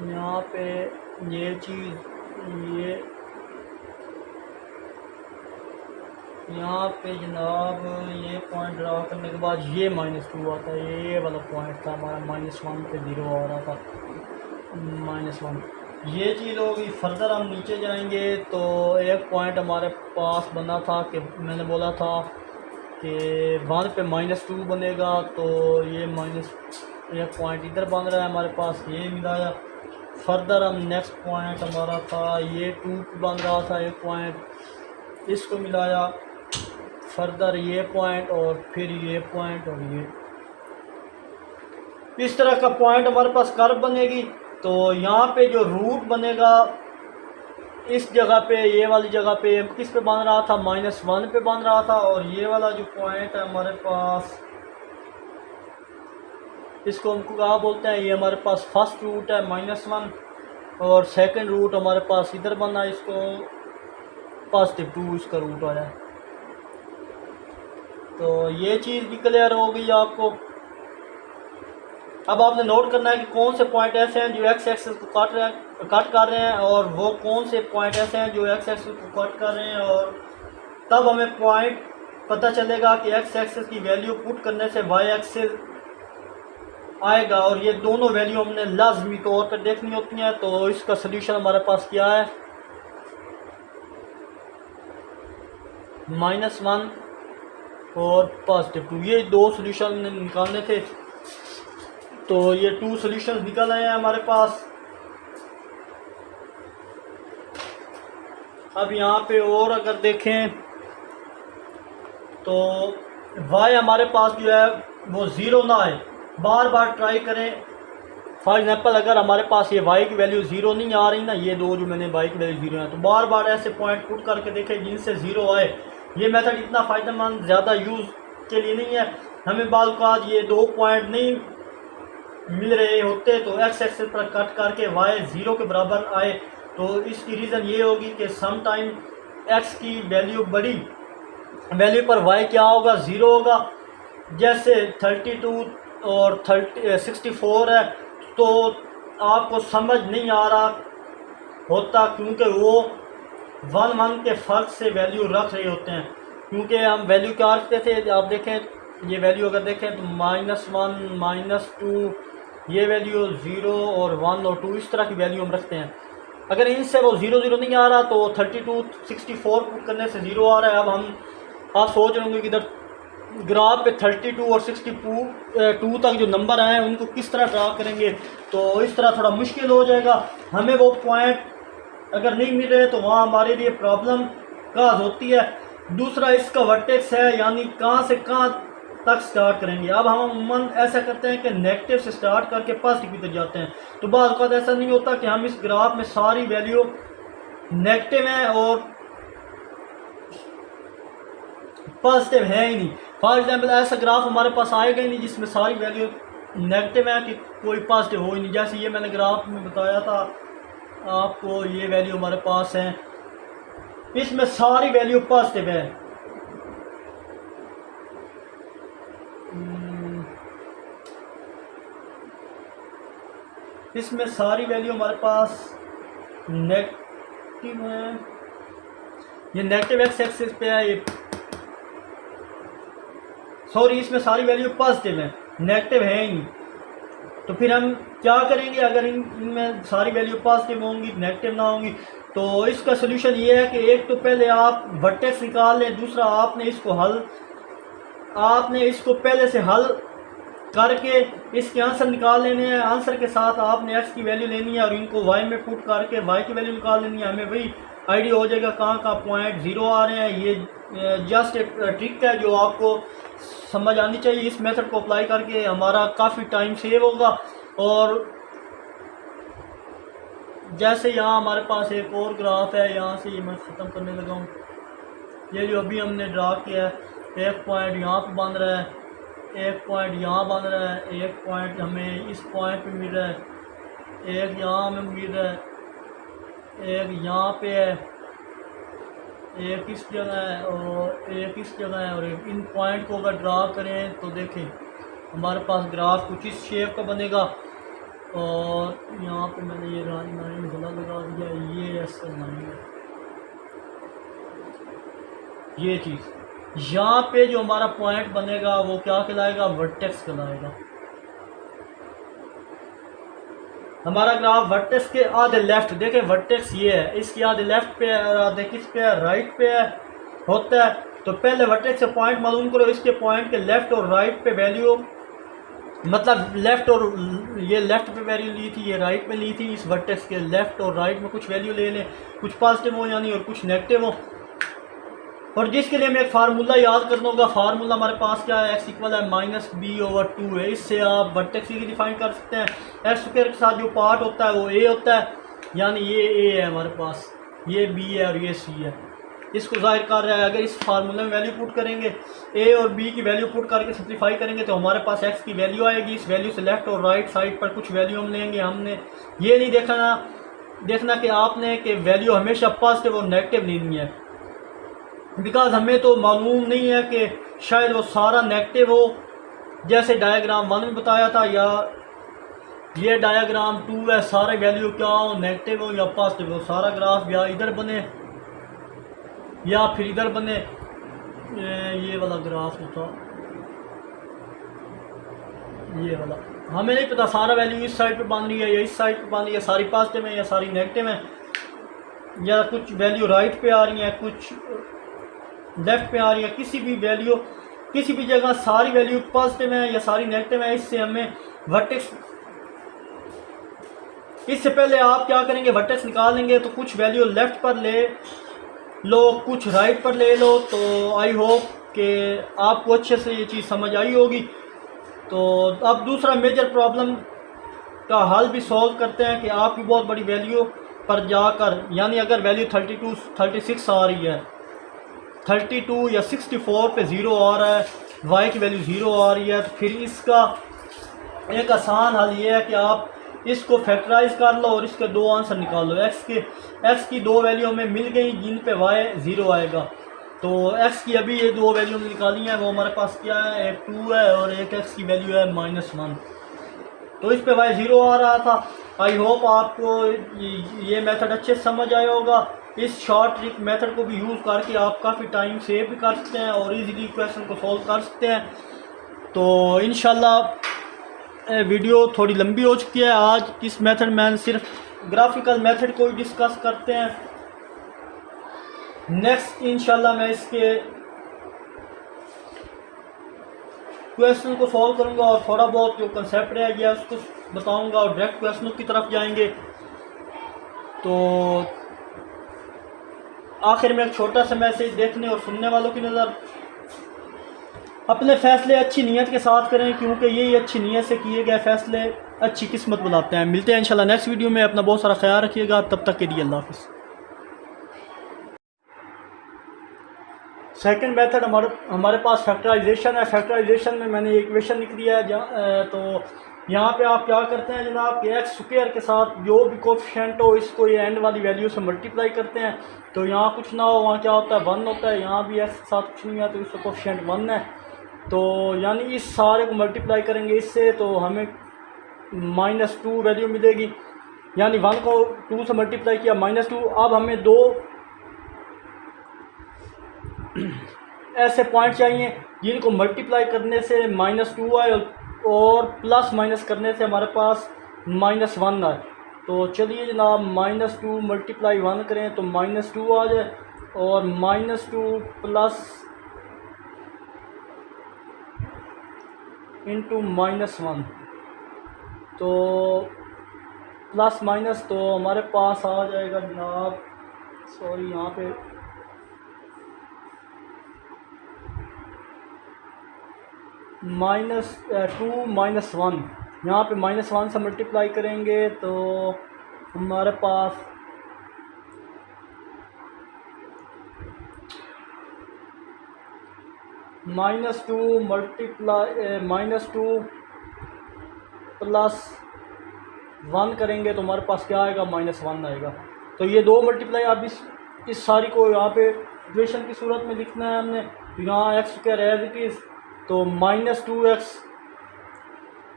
यहाँ पे ये चीज़, ये यहाँ पे जनाब ये पॉइंट ड्रा करने के बाद ये -2 आता है, ये वाला पॉइंट था हमारा -1 पे 0 आ रहा था, -1 ये चीज़ होगी। फर्दर हम नीचे जाएंगे तो एक पॉइंट हमारे पास बना था कि मैंने बोला था कि 1 पे -2 बनेगा, तो ये माइनस एक पॉइंट इधर बन रहा है हमारे पास, ये मिलाया। फर्दर हम नेक्स्ट पॉइंट हमारा था ये 2 पे बन रहा था एक पॉइंट, इसको मिलाया। फर्दर ये पॉइंट और फिर ये पॉइंट और ये, इस तरह का पॉइंट हमारे पास कर्व बनेगी। तो यहाँ पे जो रूट बनेगा इस जगह पे, ये वाली जगह पे किस पे बन रहा था, -1 पे बन रहा था। और ये वाला जो पॉइंट है हमारे पास, इसको हमको क्या बोलते हैं, ये हमारे पास फर्स्ट रूट है -1, और सेकंड रूट हमारे पास इधर बना, इसको +2 इसका रूट आया। तो ये चीज़ भी क्लियर हो गई आपको। अब आपने नोट करना है कि कौन से पॉइंट ऐसे हैं जो एक्स एक्सिस को कट कर रहे हैं, और वो कौन से पॉइंट ऐसे हैं जो एक्स एक्सिस को कट कर रहे हैं, और तब हमें पॉइंट पता चलेगा कि एक्स एक्सिस की वैल्यू पुट करने से वाई एक्सिस आएगा। और ये दोनों वैल्यू हमने लाजमी तौर पर देखनी होती हैं। तो इसका सोल्यूशन हमारे पास क्या है, -1 और +2, ये दो सोल्यूशन निकालने थे। तो ये 2 सोल्यूशन निकल आए हैं हमारे पास। अब यहाँ पे और अगर देखें तो y हमारे पास जो है वो 0 ना आए, बार बार ट्राई करें। फॉर एग्जांपल अगर हमारे पास ये y की वैल्यू 0 नहीं आ रही ना, ये दो जो मैंने y की वैल्यू 0 है, तो बार बार ऐसे पॉइंट पुट करके देखें जिनसे 0 आए। ये मेथड इतना फ़ायदेमंद ज़्यादा यूज़ के लिए नहीं है। हमें बाल ये 2 पॉइंट नहीं मिल रहे होते तो एक्स एक्सिस पर कट करके वाई 0 के बराबर आए, तो इसकी रीज़न ये होगी कि सम टाइम एक्स की वैल्यू बड़ी वैल्यू पर वाई क्या होगा, 0 होगा। जैसे 32 और 64 है, तो आपको समझ नहीं आ रहा होता क्योंकि वो 1 के फ़र्क से वैल्यू रख रहे होते हैं। क्योंकि हम वैल्यू क्या रखते थे, आप देखें ये वैल्यू अगर देखें तो -1 -2, ये वैल्यू 0 और 1 और 2 इस तरह की वैल्यू हम रखते हैं। अगर इनसे वो 0 0 नहीं आ रहा तो 32 64 पुट करने से 0 आ रहा है। अब हम आप सोच रहे होंगे कि इधर ग्राफ पे 32 और 62 तक जो नंबर आए हैं उनको किस तरह ड्रा करेंगे, तो इस तरह थोड़ा मुश्किल हो जाएगा। हमें वो पॉइंट अगर नहीं मिल रहे तो वहाँ हमारे लिए प्रॉब्लम काज होती है। दूसरा इसका वर्टेक्स है, यानी कहाँ से कहाँ तक स्टार्ट करेंगे। अब हम अमूमन ऐसा करते हैं कि नेगेटिव से स्टार्ट करके पॉजिटिव की तरफ जाते हैं। तो बाज़ औक़ात ऐसा नहीं होता कि हम इस ग्राफ में सारी वैल्यू नेगेटिव हैं और पॉजिटिव है ही नहीं। फॉर एग्जांपल ऐसा ग्राफ हमारे पास आएगा ही नहीं जिसमें सारी वैल्यू नेगेटिव है कि कोई पॉजिटिव हो ही नहीं। जैसे ये मैंने ग्राफ में बताया था आपको, ये वैल्यू हमारे पास है, इसमें सारी वैल्यू पॉजिटिव है। इसमें सारी वैल्यू हमारे पास नेगेटिव है, ये नेगेटिव एक्स एक्सिस पे है, ये सॉरी इसमें सारी वैल्यू पॉजिटिव है, नेगेटिव है ही नहीं। तो फिर हम क्या करेंगे, अगर इनमें सारी वैल्यू पॉजिटिव होंगी नेगेटिव ना होंगी, तो इसका सोल्यूशन ये है कि एक तो पहले आप वर्टेक्स निकाल लें, दूसरा आपने इसको पहले से हल करके इसके आंसर निकाल लेने हैं। आंसर के साथ आपने एक्स की वैल्यू लेनी है और इनको वाई में पुट करके वाई की वैल्यू निकाल लेनी है। हमें वही आइडिया हो जाएगा कहाँ कहाँ पॉइंट 0 आ रहे हैं। ये जस्ट एक ट्रिक है जो आपको समझ आनी चाहिए। इस मेथड को अप्लाई करके हमारा काफ़ी टाइम सेव होगा। और जैसे यहाँ हमारे पास एक और ग्राफ है, यहाँ से ये मैं ख़त्म करने लगा हूँ। ये जो अभी हमने ड्रा किया है, एक पॉइंट यहाँ पर बन रहा है, एक पॉइंट यहाँ बन रहा है, एक पॉइंट हमें इस पॉइंट पे मिल रहा है, एक यहाँ हमें मिल रहा है, एक यहाँ पे है, एक इस जगह है और एक इस जगह है। और इन पॉइंट को अगर ड्रा करें तो देखें हमारे पास ग्राफ कुछ इस शेप का बनेगा। और यहाँ पे मैंने ये लाइन गला लगा दिया, ये ऐसा लाइन है। ये चीज़ यहाँ पे जो हमारा पॉइंट बनेगा वो क्या कहलाएगा, वर्टेक्स कहलाएगा। हमारा ग्राफ वर्टेक्स के आधे लेफ्ट, देखें वर्टेक्स ये है, इसके आधे लेफ्ट पे है और आधे किस पे है, राइट पे है होता है। तो पहले वर्टेक्स से पॉइंट मालूम करो, इसके पॉइंट के लेफ्ट और राइट पे वैल्यू, मतलब लेफ्ट और ये लेफ्ट पे वैल्यू ली थी, ये राइट में ली थी। इस वर्टेक्स के लेफ्ट और राइट में कुछ वैल्यू ले लें, कुछ पॉजिटिव हो यानी और कुछ नेगेटिव हो। और जिसके लिए हमें एक फार्मूला याद करना होगा। फार्मूला हमारे पास क्या है, एक्स इक्वल है माइनस बी ओवर टू है। इससे आप वर्टेक्स की डिफाइन कर सकते हैं। एक्स स्क्वायर के साथ जो पार्ट होता है वो ए होता है, यानी ये ए है हमारे पास, ये बी है और ये सी है। इसको जाहिर कर रहा है। अगर इस फार्मूले में वैल्यू पुट करेंगे, ए और बी की वैल्यू पुट करके सिंप्लीफाई करेंगे तो हमारे पास एक्स की वैल्यू आएगी। इस वैल्यू से लेफ्ट और राइट साइड पर कुछ वैल्यू हम लेंगे। हमने ये नहीं देखना कि आपने कि वैल्यू हमेशा पॉजिटिव और नेगेटिव लेनी है, बिकॉज हमें तो मालूम नहीं है कि शायद वो सारा नेगेटिव हो, जैसे डायग्राम 1 में बताया था, या ये डायग्राम 2 है, सारे वैल्यू क्या हो, नेगेटिव हो या पॉजिटिव हो। सारा ग्राफ या इधर बने या फिर इधर बने। ये वाला ग्राफ होता, ये वाला, हमें नहीं पता सारा वैल्यू इस साइड पे बन रही है या इस साइड पे बन रही है, सारी पॉजिटिव है या सारी नेगेटिव है, या कुछ वैल्यू राइट पे आ रही है, कुछ लेफ्ट पे आ रही है। किसी भी वैल्यू, किसी भी जगह सारी वैल्यू पॉजिटिव है या सारी नेगेटिव है। इससे हमें वर्टेक्स, इससे पहले आप क्या करेंगे, वर्टेक्स निकाल लेंगे तो कुछ वैल्यू लेफ्ट पर ले लो, कुछ राइट पर ले लो। तो आई होप कि आपको अच्छे से ये चीज़ समझ आई होगी। तो अब दूसरा मेजर प्रॉब्लम का हल भी सॉल्व करते हैं कि आपकी बहुत बड़ी वैल्यू पर जाकर, यानी अगर वैल्यू 32 36 आ रही है, 32 या 64 पे ज़ीरो आ रहा है, वाई की वैल्यू ज़ीरो आ रही है, तो फिर इसका एक आसान हल ये है कि आप इसको फैक्टराइज कर लो और इसके दो आंसर निकाल लो। एक्स की दो वैल्यू हमें मिल गई जिन पे वाई ज़ीरो आएगा। तो एक्स की अभी ये दो वैल्यू निकाली हैं, वो हमारे पास क्या है, एक 2 है और एक एक्स की वैल्यू है -1। तो इस पे वाई ज़ीरो आ रहा था। आई होप आपको ये मेथड अच्छे से समझ आया होगा। इस शॉर्ट ट्रिक मेथड को भी यूज़ करके आप काफ़ी टाइम सेव भी कर सकते हैं और इजीली क्वेश्चन को सॉल्व कर सकते हैं। तो इंशाल्लाह वीडियो थोड़ी लंबी हो चुकी है। आज इस मेथड में सिर्फ ग्राफिकल मेथड को ही डिस्कस करते हैं। नेक्स्ट इंशाल्लाह मैं इसके क्वेश्चन को सॉल्व करूंगा और थोड़ा बहुत जो कंसेप्ट रह गया उसको बताऊंगा और डायरेक्ट क्वेश्चनों की तरफ जाएंगे। तो आखिर में एक छोटा सा मैसेज देखने और सुनने वालों की नज़र, अपने फैसले अच्छी नीयत के साथ करें, क्योंकि यही अच्छी नीयत से किए गए फैसले अच्छी किस्मत बुलाते हैं। मिलते हैं इंशाल्लाह नेक्स्ट वीडियो में। अपना बहुत सारा ख्याल रखिएगा, तब तक के लिए अल्लाह हाफ़िज़। सेकंड मेथड हमारे पास फैक्टराइजेशन है। फैक्टराइजेशन में मैंने इक्वेशन लिख दिया है। तो यहाँ पे आप क्या करते हैं जनाब कि एक्स स्क्वायर के साथ जो भी कोफिशिएंट हो इसको ये एंड वाली वैल्यू से मल्टीप्लाई करते हैं। तो यहाँ कुछ ना हो, वहाँ क्या होता है 1 होता है। यहाँ भी एक्स के साथ कुछ नहीं है तो इसका कोफिशिएंट 1 है। तो यानी इस सारे को मल्टीप्लाई करेंगे इससे, तो हमें -2 वैल्यू मिलेगी। यानी 1 को 2 से मल्टीप्लाई किया -2। अब हमें दो ऐसे पॉइंट चाहिए जिनको मल्टीप्लाई करने से -2 आए और प्लस माइनस करने से हमारे पास -1 आए। तो चलिए जनाब, -2 मल्टीप्लाई 1 करें तो -2 आ जाए और -2 प्लस इंटू -1, तो प्लस माइनस तो हमारे पास आ जाएगा जनाब, सॉरी यहाँ पे -2 -1, यहाँ पे -1 से मल्टीप्लाई करेंगे तो हमारे पास -2 मल्टीप्लाई -2 प्लस 1 करेंगे तो हमारे पास क्या आएगा, -1 आएगा। तो ये दो मल्टीप्लाई आप इस सारी को यहाँ पे इक्वेशन की सूरत में लिखना है हमने। तो यहाँ x square as it is, तो -2x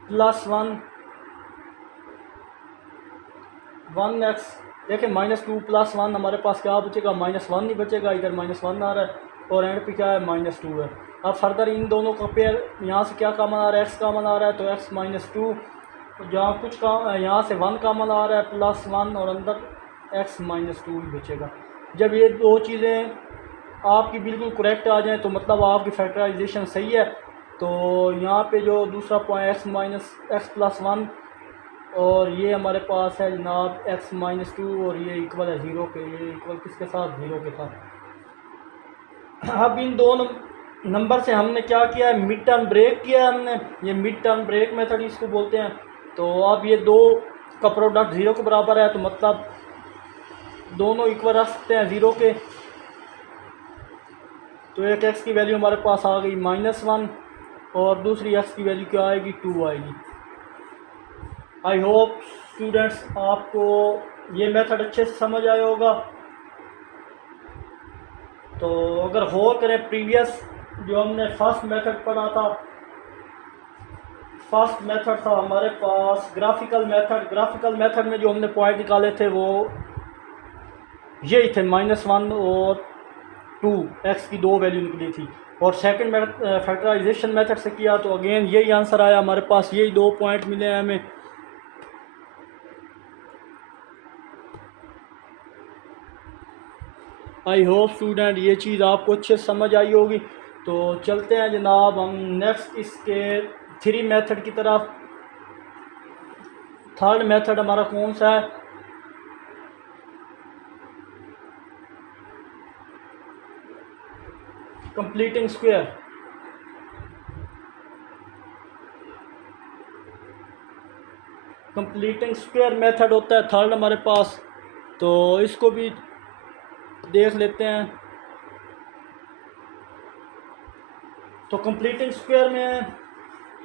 प्लस 1x। देखें -2 प्लस 1 हमारे पास क्या बचेगा, -1 ही बचेगा। इधर -1 आ रहा है और एंड पे क्या है -2 है। अब फर्दर इन दोनों का पेयर, यहाँ से क्या कॉमन आ रहा है, x कॉमन आ रहा है, तो x -2, जहाँ कुछ का यहाँ से 1 कॉमन आ रहा है +1 और अंदर x -2 ही बचेगा। जब ये दो चीज़ें आपकी बिल्कुल करेक्ट आ जाएँ तो मतलब आपकी फैक्टराइजेशन सही है। तो यहाँ पे जो दूसरा पॉइंट x+1 और ये हमारे पास है जनाब x-2 और ये इक्वल है 0 के, ये इक्वल किसके साथ, 0 के साथ। अब इन दोनों नंबर से हमने क्या किया है, मिड टर्म ब्रेक किया है हमने, ये मिड टर्म ब्रेक मेथड इसको बोलते हैं। तो अब ये दो का प्रोडक्ट 0 के बराबर है, तो मतलब दोनों इक्वल रख सकते हैं 0 के। तो एक x की वैल्यू हमारे पास आ गई -1 और दूसरी x की वैल्यू क्या आएगी, 2 आएगी। आई होप स्टूडेंट्स आपको ये मेथड अच्छे से समझ आया होगा। तो अगर गौर करें प्रीवियस जो हमने फर्स्ट मेथड पढ़ा था, फर्स्ट मेथड था हमारे पास ग्राफिकल मेथड। ग्राफिकल मेथड में जो हमने पॉइंट निकाले थे वो यही थे, -1 और 2, x की दो वैल्यू निकली थी। और सेकंड फैक्टराइजेशन मेथड से किया तो अगेन यही आंसर आया हमारे पास, यही दो पॉइंट मिले हैं हमें। आई होप स्टूडेंट ये चीज़ आपको अच्छे से समझ आई होगी। तो चलते हैं जनाब हम नेक्स्ट इसके 3 मेथड की तरफ। थर्ड मेथड हमारा कौन सा है, completing square. Completing square method होता है थर्ड हमारे पास, तो इसको भी देख लेते हैं। तो कंप्लीटिंग स्क्वायर में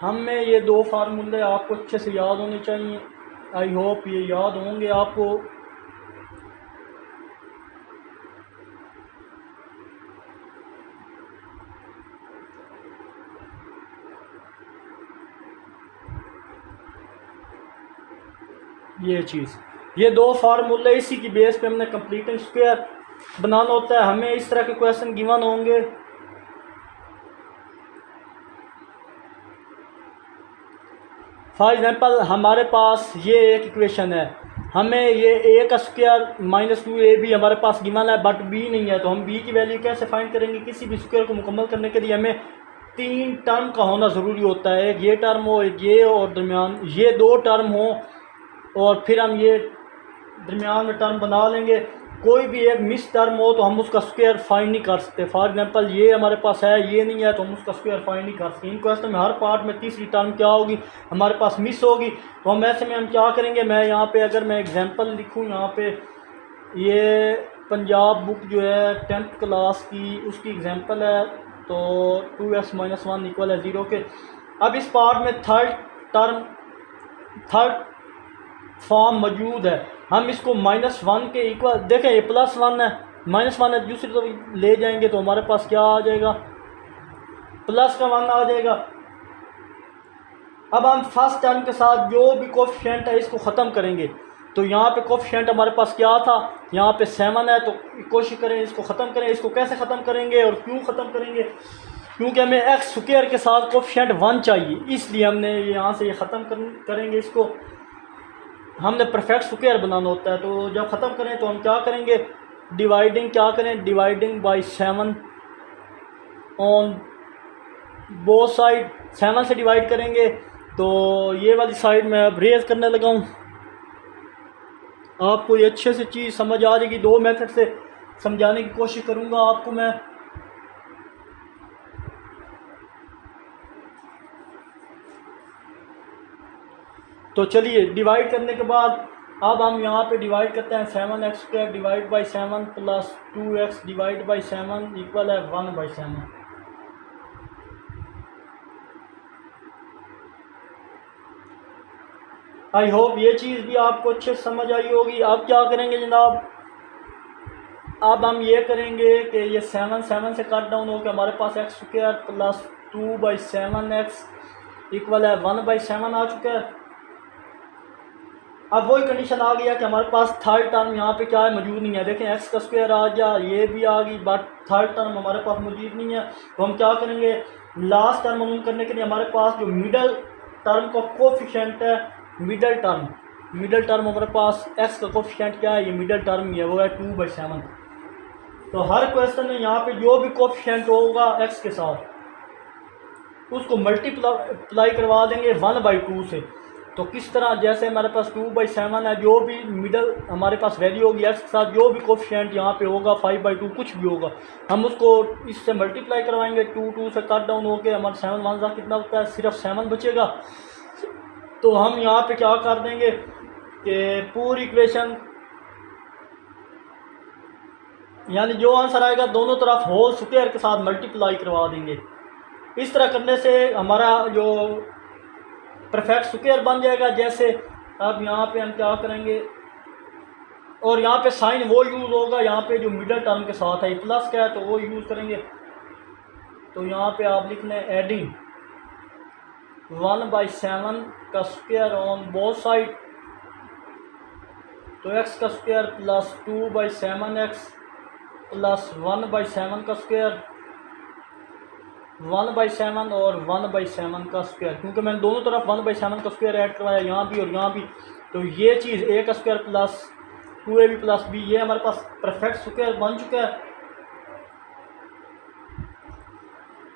हमें ये दो फार्मूले आपको अच्छे से याद होने चाहिए। आई होप ये याद होंगे आपको। ये चीज़, ये दो फार्मूले, इसी की बेस पे हमने कंप्लीटिंग स्क्वायर बनाना होता है। हमें इस तरह के क्वेश्चन गिवन होंगे। फॉर एग्जांपल हमारे पास ये एक इक्वेशन है, हमें ये a का स्क्वायर -2ab हमारे पास गिवन है बट b नहीं है, तो हम b की वैल्यू कैसे फाइंड करेंगे। किसी भी स्क्वायर को मुकम्मल करने के लिए हमें 3 टर्म का होना ज़रूरी होता है, एक ये टर्म हो, एक ये और दरमियान ये 2 टर्म हो, और फिर हम ये दरमियान में टर्म बना लेंगे। कोई भी एक मिस टर्म हो तो हम उसका स्क्वायर फाइंड नहीं कर सकते। फॉर एग्जांपल ये हमारे पास है, ये नहीं है, तो हम उसका स्क्वायर फाइंड नहीं कर सकते। इन क्वेश्चन में हर पार्ट में तीसरी टर्म क्या होगी, हमारे पास मिस होगी। तो हम ऐसे में हम क्या करेंगे, मैं यहाँ पे अगर मैं एग्जांपल लिखूँ, यहाँ पे ये पंजाब बुक जो है 10th क्लास की उसकी एग्जांपल है, तो 2x - 1 इक्वल है 0 के। अब इस पार्ट में थर्ड फॉर्म मौजूद है, हम इसको -1 के इक्वल, देखें ये +1 है, -1 है, दूसरी तरफ ले जाएंगे तो हमारे पास क्या आ जाएगा, प्लस का 1 आ जाएगा। अब हम फर्स्ट टर्म के साथ जो भी कोफिशिएंट है इसको ख़त्म करेंगे। तो यहाँ पे कोफिशिएंट हमारे पास क्या था, यहाँ पे 7 है, तो कोशिश करें इसको ख़त्म करें। इसको कैसे ख़त्म करेंगे और क्यों ख़त्म करेंगे, क्योंकि हमें एक्स स्क्वायर के साथ कोफिशिएंट 1 चाहिए, इसलिए हमने यहाँ से ये ख़त्म करेंगे। इसको हमने परफेक्ट स्क्वायर बनाना होता है। तो जब ख़त्म करें तो हम क्या करेंगे, डिवाइडिंग क्या करें, dividing by 7 on both side, 7 से डिवाइड करेंगे। तो ये वाली साइड में अब रेज करने लगा हूँ, आपको ये अच्छे से चीज़ समझ आ जाएगी। दो मेथड से समझाने की कोशिश करूँगा आपको मैं। तो चलिए डिवाइड करने के बाद अब हम यहाँ पे डिवाइड करते हैं, 7x² divide by 7 plus 2x divide by 7 equal है 1/7। आई होप ये चीज़ भी आपको अच्छे से समझ आई होगी। अब क्या करेंगे जनाब, अब हम ये करेंगे कि ये 7 से कट डाउन हो के हमारे पास x² प्लस 2/7x इक्वल है 1/7 आ चुका है। अब वही कंडीशन आ गया कि हमारे पास थर्ड टर्म यहाँ पे क्या है, मौजूद नहीं है। देखें एक्स का स्क्वायर आ गया, ये भी आ गई, बट थर्ड टर्म हमारे पास मौजूद नहीं है। तो हम क्या करेंगे, लास्ट टर्म मालूम करने के लिए हमारे पास जो मिडल टर्म का कोफिशिएंट है, मिडल टर्म हमारे पास एक्स का कोफिशिएंट क्या है, ये मिडल टर्म ही है, वो है 2/7। तो हर क्वेश्चन में यहाँ पे जो भी कोफिशिएंट होगा एक्स के साथ उसको मल्टीप्लाई करवा देंगे 1/2 से। तो किस तरह, जैसे हमारे पास 2/7 है, जो भी मिडल हमारे पास वैल्यू होगी एक्स के साथ, जो भी कोफिशिएंट यहाँ पे होगा 5/2 कुछ भी होगा, हम उसको इससे मल्टीप्लाई करवाएंगे। 2 से कट डाउन होके हमारा 7 1 कितना होता है, सिर्फ 7 बचेगा। तो हम यहाँ पे क्या कर देंगे कि पूरी इक्वेशन यानी जो आंसर आएगा दोनों तरफ होल स्क्वायर के साथ मल्टीप्लाई करवा देंगे। इस तरह करने से हमारा जो परफेक्ट स्क्वायर बन जाएगा। जैसे अब यहाँ पे हम क्या करेंगे, और यहाँ पे साइन वो यूज़ होगा, यहाँ पे जो मिडल टर्म के साथ है प्लस का है तो वो यूज़ करेंगे। तो यहाँ पे आप लिख लें एडिंग 1/7 का स्क्वायर ऑन बोथ साइड, तो एक्स का स्क्वायर प्लस 2/7x प्लस 1/7 का स्क्वायर, 1/7 और 1/7 का स्क्वायर, क्योंकि मैंने दोनों तरफ 1/7 का स्क्वायर ऐड करवाया, यहाँ भी और यहाँ भी। तो ये चीज़ a का square plus 2ab plus b, ये हमारे पास परफेक्ट स्क्वायर बन चुका है।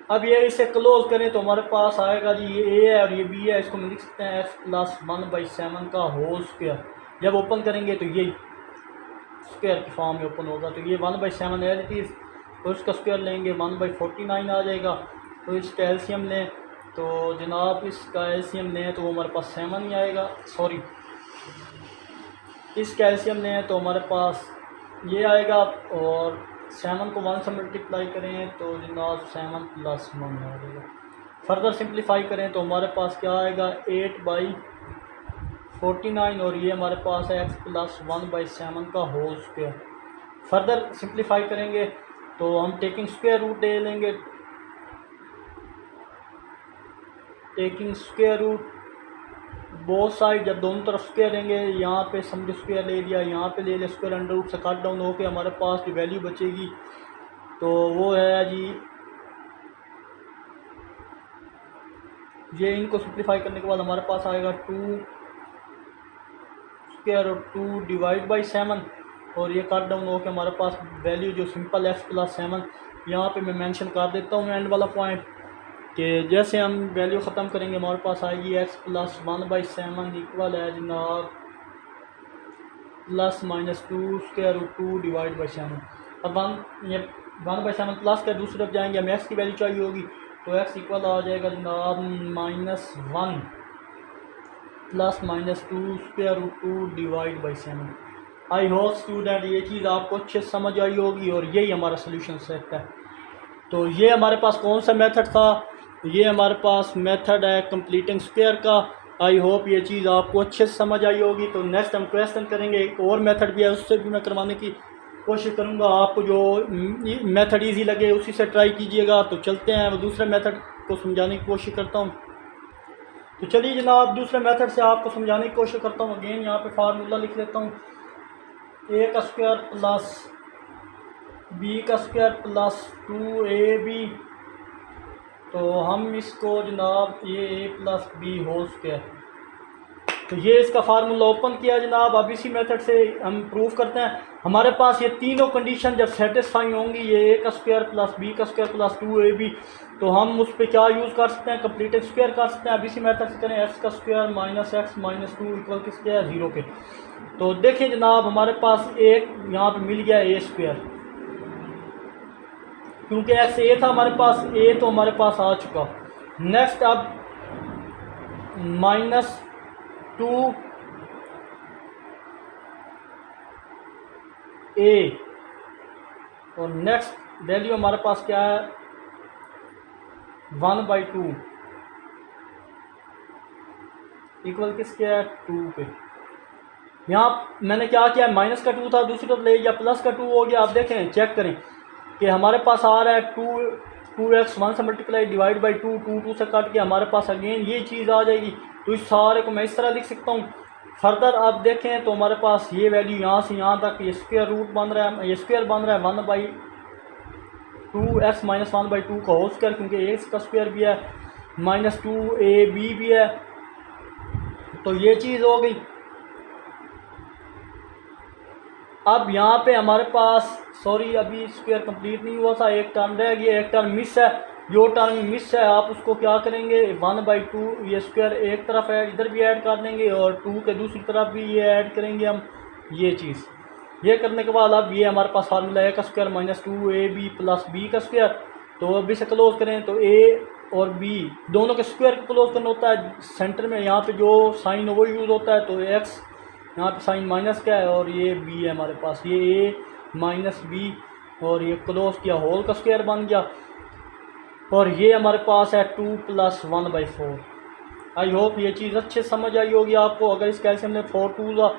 अब ये इसे क्लोज करें तो हमारे पास आएगा जी, ये a है और ये b है, इसको हम लिख सकते हैं x प्लस 1/7 का होल स्क्वायर। जब ओपन करेंगे तो ये स्क्वायर की फॉर्म में ओपन होगा, तो ये 1/7 एज इट इज़, तो इसका स्क्वायर लेंगे 1/49 आ जाएगा। तो इसका एलसीएम लें तो जनाब इसका एलसीएम लें तो हमारे पास 7 ही आएगा, सॉरी इसका एलसीएम लें तो हमारे पास ये आएगा, और 7 को 1 से मल्टीप्लाई करें तो जनाब 7 + 1 आ जाएगा। फर्दर सिंप्लीफाई करें तो हमारे पास क्या आएगा 8/49, और ये हमारे पास है x प्लस 1/7 का होल स्क्वायर। फर्दर सिंप्लीफाई करेंगे तो हम टेकिंग स्क्वायर रूट ले लेंगे, taking square root both side, जब दोनों तरफ स्क्वायर लेंगे, यहाँ पे समझो स्क्वायर ले लिया, यहाँ पे ले लिया स्क्वायर, अंडर रूट से कट डाउन होके हमारे पास जो वैल्यू बचेगी तो वो है जी, ये इनको सिंप्लीफाई करने के बाद हमारे पास आएगा 2 स्क्वायर और 2/7, और ये कट डाउन होकर हमारे पास वैल्यू जो सिंपल x प्लस 7, यहाँ पे मैं मेंशन कर देता हूँ एंड वाला पॉइंट, कि जैसे हम वैल्यू ख़त्म करेंगे हमारे पास आएगी x प्लस 1/7 इक्वल है जनाब प्लस -2 स्क्वायर रूट 2/7। अब हम ये 1/7 प्लस कर दूसरी तरफ जाएंगे, हमें x की वैल्यू चाहिए होगी, तो x इक्वल आ जाएगा जनाब -1 plus -2 square root 2/7। I hope student ये चीज़ आपको अच्छे से समझ आई होगी, और यही हमारा सोल्यूशन सेट है। तो ये हमारे पास कौन सा मेथड था, ये हमारे पास मेथड है कंप्लीटिंग स्क्वायर का। आई होप ये चीज़ आपको अच्छे से समझ आई होगी। तो नेक्स्ट हम क्वेश्चन करेंगे, एक और मेथड भी है, उससे भी मैं करवाने की कोशिश करूँगा। आपको जो मेथड ईजी लगे उसी से ट्राई कीजिएगा। तो चलते हैं, वो दूसरे मेथड को समझाने की कोशिश करता हूँ। तो चलिए जनाब दूसरे मेथड से आपको समझाने की कोशिश करता हूँ। अगेन यहाँ पे फार्मूला लिख लेता हूँ, a का स्क्वायर प्लस b का स्क्वायर प्लस 2ab, तो हम इसको जनाब ये a plus b whole square, तो ये इसका फार्मूला ओपन किया जनाब। अब इसी मेथड से हम प्रूव करते हैं। हमारे पास ये तीनों कंडीशन जब सेटिस्फाई होंगी, ये a का स्क्वायर प्लस b का स्क्वायर प्लस 2ab, तो हम उस पर क्या यूज़ कर सकते हैं, कंप्लीटेड स्क्वायर कर सकते हैं। अब इसी मेथड से करें, x का square minus x minus 2 equal किसके है 0 के। तो देखिए जनाब हमारे पास एक यहाँ पे मिल गया a स्क्वायर, क्योंकि x a था हमारे पास, a तो हमारे पास आ चुका। नेक्स्ट अब -2a और नेक्स्ट वैल्यू हमारे पास क्या है 1/2 इक्वल किसके है 2 पे। यहाँ मैंने क्या किया, माइनस का 2 था, दूसरी तरफ ले गया प्लस का 2 हो गया। आप देखें चेक करें कि हमारे पास आ रहा है 2x 1 से मल्टीप्लाई डिवाइड बाई 2, 2 से काट के हमारे पास अगेन ये चीज़ आ जाएगी। तो इस सारे को मैं इस तरह लिख सकता हूँ फर्दर अब देखें तो हमारे पास ये वैल्यू यहाँ से यहाँ तक ये स्क्वायर रूट बन रहा है, ये स्क्वायर बन रहा है 1/2 x माइनस 1/2 का होल स्क्वायर, क्योंकि एक्स का स्क्वायर भी है, -2ab भी है। तो ये चीज़ हो गई। अब यहाँ पे हमारे पास सॉरी अभी स्क्वायर कंप्लीट नहीं हुआ था, एक टर्म रह गया, एक टर्म मिस है। जो टर्म मिस है आप उसको क्या करेंगे, 1/2 ये स्क्वायर एक तरफ है, इधर भी ऐड कर देंगे और 2 के दूसरी तरफ भी ये ऐड करेंगे हम। ये चीज़ ये करने के बाद अब ये हमारे पास फार्मूला ए का स्क्वायर -2ab प्लस बी का स्क्वायर। तो अब इसे क्लोज करें तो ए और बी दोनों के स्क्वायर को क्लोज करना होता है। सेंटर में यहाँ पे जो साइन वो यूज़ होता है, तो एक्स यहाँ पे साइन माइनस का है और ये बी है हमारे पास, ये ए माइनस बी और ये क्लोज किया होल का स्क्वायर बन गया। और ये हमारे पास है 2 + 1/4। आई होप ये चीज़ अच्छे समझ आई होगी आपको। अगर इस कैल्शियम में 4 2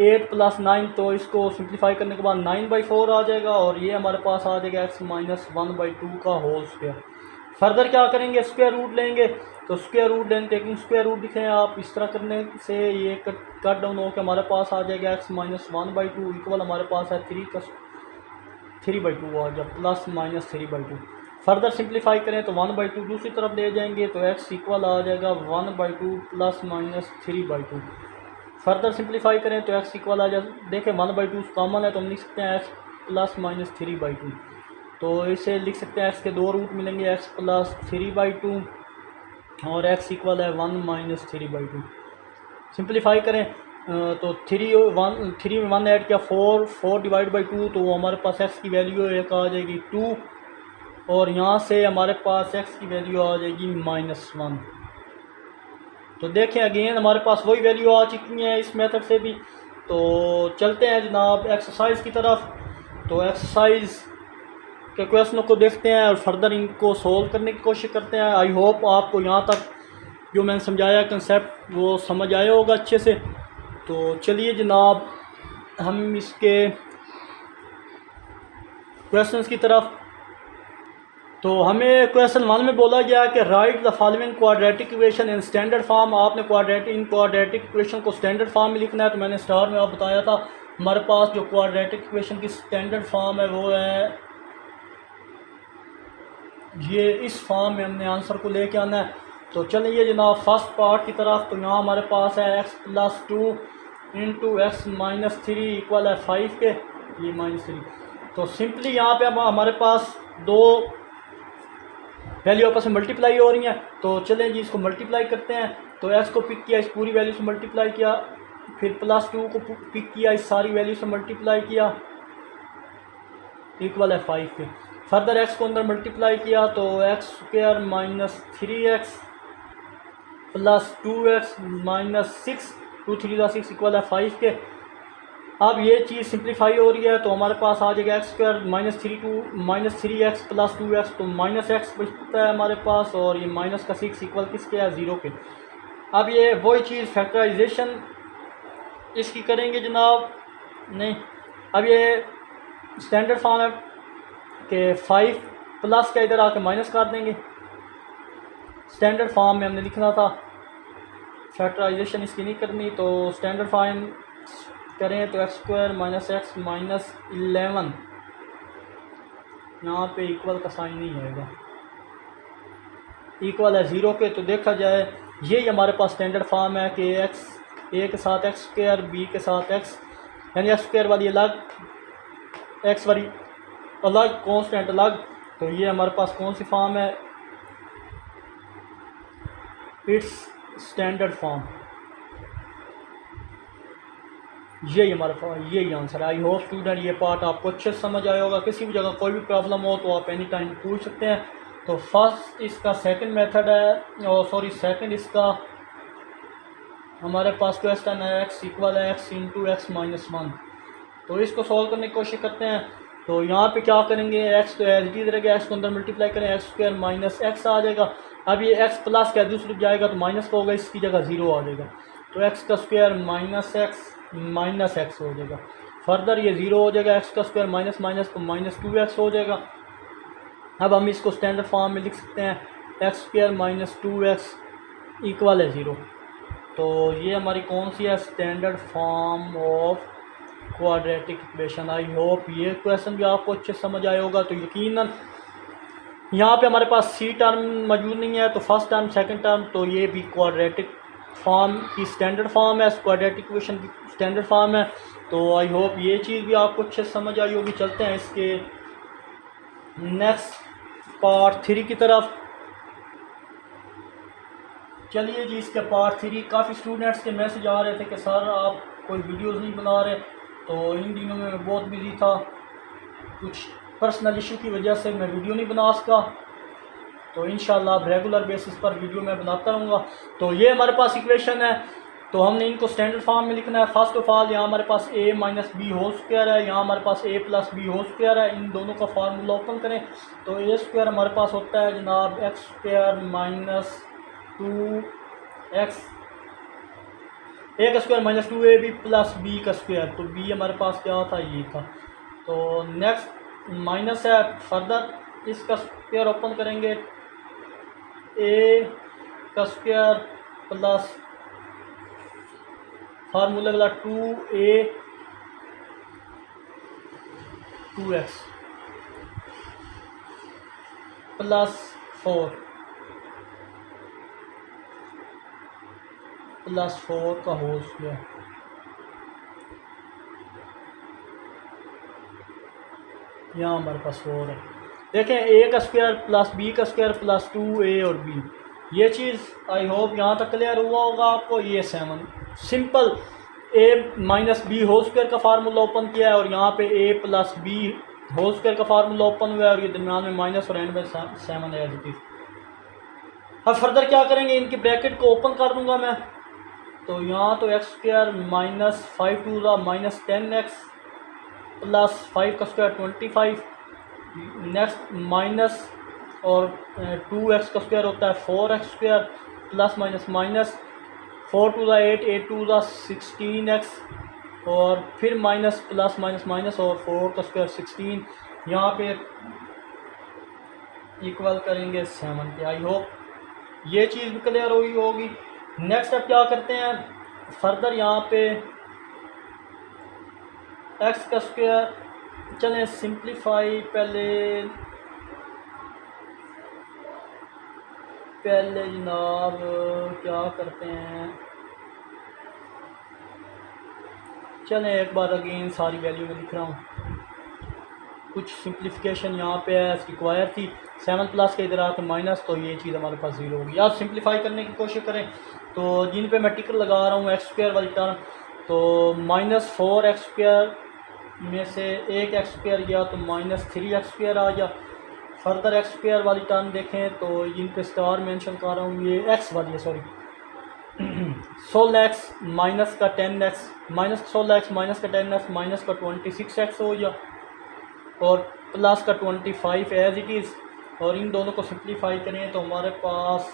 8 + 9, तो इसको सिंप्लीफाई करने के बाद 9/4 आ जाएगा और ये हमारे पास आ जाएगा x - 1/2 का होल स्क्वायर। फर्दर क्या करेंगे, स्क्वायर रूट लेंगे। तो स्क्वायर रूट लेंगे, टेकिंग स्क्वायर रूट दिखें आप, इस तरह करने से ये कट डाउन होकर हमारे पास आ जाएगा x - 1/2 इक्वल हमारे पास है 3/2 आ जाए +-3/2। फर्दर सिंप्लीफाई करें तो 1/2 दूसरी तरफ ले जाएंगे तो x इक्वल आ जाएगा 1/2 +-3/2। फर्दर सिंप्लीफाई करें तो x इक्वल आ जाए, देखें 1/2 कॉमन है तो हम लिख सकते हैं x +-3/2। तो इसे लिख सकते हैं x के दो रूट मिलेंगे, x + 3/2 और x इक्वल है 1 - 3/2। सिंप्लीफाई करें तो 3 में 1 ऐड किया 4 डिवाइड बाई 2, तो हमारे पास x की वैल्यू एक आ जाएगी 2 और यहाँ से हमारे पास x की वैल्यू आ जाएगी -1। तो देखें अगेन हमारे पास वही वैल्यू आ चुकी है इस मेथड से भी। तो चलते हैं जनाब एक्सरसाइज की तरफ। तो एक्सरसाइज के क्वेश्चनों को देखते हैं और फर्दर इनको सोल्व करने की कोशिश करते हैं। आई होप आपको यहाँ तक जो मैंने समझाया कंसेप्ट वो समझ आया होगा अच्छे से। तो चलिए जनाब हम इसके क्वेश्चंस की तरफ। तो हमें क्वेश्चन 1 में बोला गया कि right the following quadratic equation in standard form. आपने क्वाड्रेटिक इक्वेशन को स्टैंडर्ड फॉर्म में लिखना है। तो मैंने स्टार में आप बताया था हमारे पास जो क्वाड्रेटिक इक्वेशन की स्टैंडर्ड फॉर्म है वो है ये, इस फॉर्म में हमने आंसर को लेके आना है। तो चलिए जनाब फर्स्ट पार्ट की तरफ। तो यहाँ हमारे पास है x + 2 × x - 3 इक्वल है 5 के, ये -3। तो सिंपली यहाँ पे अब हमारे पास दो वैल्यू आपस में मल्टीप्लाई हो रही हैं। तो चलें जी इसको मल्टीप्लाई करते हैं। तो x को पिक किया, इस पूरी वैल्यू से मल्टीप्लाई किया, फिर +2 को पिक किया, इस सारी वैल्यू से मल्टीप्लाई किया, इक्वल है 5 के। फर्दर x को अंदर मल्टीप्लाई किया तो x² - 3x + 2x - 6, 2 3 6 इक्वल है 5 के। अब ये चीज़ सिंप्लीफाई हो रही है तो हमारे पास आ जाएगा x² - 3x + 2x, तो -x बचता है हमारे पास और ये -6 इक्वल किसके है, 0 के। अब ये वही चीज़ फैक्टराइजेशन इसकी करेंगे जनाब, नहीं अब ये स्टैंडर्ड फॉर्म है कि 5 प्लस का इधर आके माइनस कर देंगे। स्टैंडर्ड फॉर्म में हमने लिखना था, फैक्टराइजेशन इसकी नहीं करनी। तो स्टैंडर्ड फॉर्म करें तो x² - x - 11 यहाँ पे इक्वल का साइन नहीं आएगा, इक्वल है 0 के। तो देखा जाए यही हमारे पास स्टैंडर्ड फॉर्म है कि x a के साथ x², b के साथ x, यानी x² वाली अलग, x वाली अलग, कांस्टेंट अलग। तो ये हमारे पास कौन सी फॉर्म है, इट्स स्टैंडर्ड फॉर्म। यही हमारे पास यही आंसर है। आई होप स्टूडेंट ये पार्ट आपको अच्छे से समझ आया होगा। किसी भी जगह कोई भी प्रॉब्लम हो तो आप एनी टाइम पूछ सकते हैं। तो फर्स्ट इसका सेकंड मेथड है, और सॉरी सेकंड इसका हमारे पास क्वेश्चन है x इक्वल है x × x - 1। तो इसको सॉल्व करने की कोशिश करते हैं। तो यहाँ पे क्या करेंगे, x तो एज इट इज रहेगा, x को अंदर मल्टीप्लाई करें, x² - x आ जाएगा। अब ये x प्लस का दूसरी जाएगा तो माइनस का होगा, इसकी जगह 0 आ जाएगा। तो x² - x हो जाएगा। फर्दर ये 0 हो जाएगा, x² माइनस माइनस तो -2x हो जाएगा। अब हम इसको स्टैंडर्ड फॉर्म में लिख सकते हैं, x² - 2x इक्वल है 0। तो ये हमारी कौन सी है, standard form of quadratic equation. I hope ये क्वेश्चन भी आपको अच्छे समझ आया होगा। तो यकीनन यहाँ पे हमारे पास सी टर्म मौजूद नहीं है, तो फर्स्ट टर्म सेकंड टर्म, तो ये भी क्वाड्रेटिक फॉर्म की स्टैंडर्ड फॉर्म है, क्वाड्रेटिक इक्वेशन की स्टैंडर्ड फॉर्म है। तो आई होप ये चीज़ भी आपको अच्छे से समझ आई होगी। चलते हैं इसके नेक्स्ट पार्ट 3 की तरफ। चलिए जी, इसके पार्ट 3, काफ़ी स्टूडेंट्स के मैसेज आ रहे थे कि सर आप कोई वीडियोस नहीं बना रहे, तो इन दिनों में मैं बहुत बिजी था, कुछ पर्सनल इशू की वजह से मैं वीडियो नहीं बना सका। तो इंशाल्लाह अब रेगुलर बेसिस पर वीडियो मैं बनाता रहूँगा। तो ये हमारे पास इक्वेशन है, तो हमने इनको स्टैंडर्ड फॉर्म में लिखना है। फर्स्ट ऑफ ऑल यहाँ हमारे पास a minus b whole square है, यहाँ हमारे पास a plus b whole square है। इन दोनों का फार्मूला ओपन करें तो a स्क्वायर हमारे पास होता है जनाब x square minus 2x, a का square minus 2ab plus b का स्क्वायर। तो b हमारे पास क्या था, ये था। तो नेक्स्ट माइनस है, फर्दर इसका स्क्वायर ओपन करेंगे, a का स्क्वायर प्लस फार्मूला वाला 2a 2x प्लस 4 का होल स्क्वायर। यहाँ हमारे पास 4 है। देखें a का स्क्वायर प्लस b का स्क्वायर प्लस 2a और b, ये चीज़ आई होप यहाँ तक क्लियर हुआ होगा आपको। ये 7 simple a minus b whole square का फार्मूला ओपन किया है, और यहाँ पे a plus b whole square का फार्मूला ओपन हुआ है, और ये दरम्यान में माइनस और एंड में 7 है। अब फर्दर क्या करेंगे, इनकी ब्रैकेट को ओपन कर दूंगा मैं। तो यहाँ तो एक्स स्क्वायर माइनस 5 टू ज़ा माइनस 10x प्लस 5 का स्क्वायर 25, नेक्स्ट माइनस और 2x का स्क्वायर होता है 4x square plus minus minus 4 to ज़ा 8, 8 टू ज़ा 16x, और फिर माइनस प्लस माइनस माइनस और 4 का स्क्वायर 16, यहाँ पे इक्वल करेंगे 7 के। आई होप ये चीज़ भी क्लियर हुई होगी। नेक्स्ट अब क्या करते हैं, फर्दर यहाँ पे x का स्क्वायर, चलें सिंप्लीफाई पहले जनाब क्या करते हैं, चलें एक बार अगेन सारी वैल्यू में लिख रहा हूँ। कुछ सिंप्लीफिकेशन यहाँ पे रिक्वायर थी, 7 प्लस के इधर आकर माइनस, तो ये चीज़ हमारे पास 0 होगी। आप सिंप्लीफाई करने की कोशिश करें, तो जिन पे मैं टिकर लगा रहा हूँ एक्स स्क्वायर वाली टर्म, तो माइनस 4x स्क्वायर में से एक एक्स स्क्वायर गया तो माइनस 3x स्क्वायर आ गया। फर्दर एक्स स्क्वायर वाली टर्म देखें तो जिन पे स्टार मेंशन कर रहा हूँ, ये एक्स वाली है, सॉरी 16x माइनस का 10x, माइनस 16x माइनस का 10x माइनस का 26x हो गया, और प्लस का 25 एज इट इज़। और इन दोनों को सिंप्लीफाई करें तो हमारे पास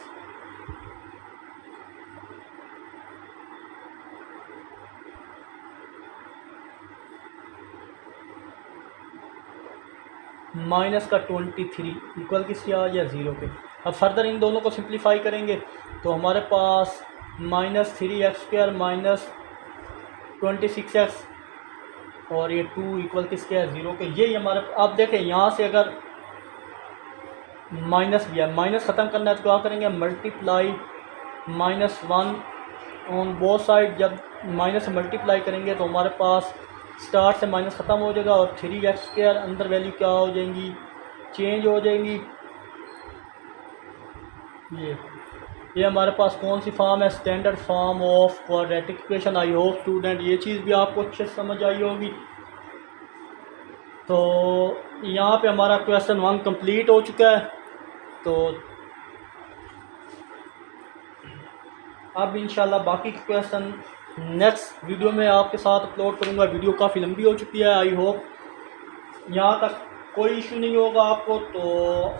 माइनस का 23 इक्वल किसके आ गया, 0 के। अब फर्दर इन दोनों को सिंप्लीफाई करेंगे तो हमारे पास minus 3x square minus 26x और ये 2 इक्वल किसके है, 0 के। यही हमारे, अब देखें यहाँ से अगर माइनस भी है, माइनस ख़त्म करना है तो क्या करेंगे, मल्टीप्लाई -1 ऑन बोथ साइड। जब माइनस मल्टीप्लाई करेंगे तो हमारे पास स्टार्ट से माइनस ख़त्म हो जाएगा, और 3x स्क्वायर अंदर वैल्यू क्या हो जाएंगी, चेंज हो जाएंगी। ये हमारे पास कौन सी फॉर्म है, standard form of quadratic equation. I hope student ये चीज़ भी आपको अच्छे से समझ आई होगी। तो यहाँ पे हमारा क्वेश्चन 1 कंप्लीट हो चुका है। तो अब इंशाल्लाह बाकी क्वेश्चन नेक्स्ट वीडियो में आपके साथ अपलोड करूँगा। वीडियो काफ़ी लंबी हो चुकी है, आई होप यहाँ तक कोई इशू नहीं होगा आपको। तो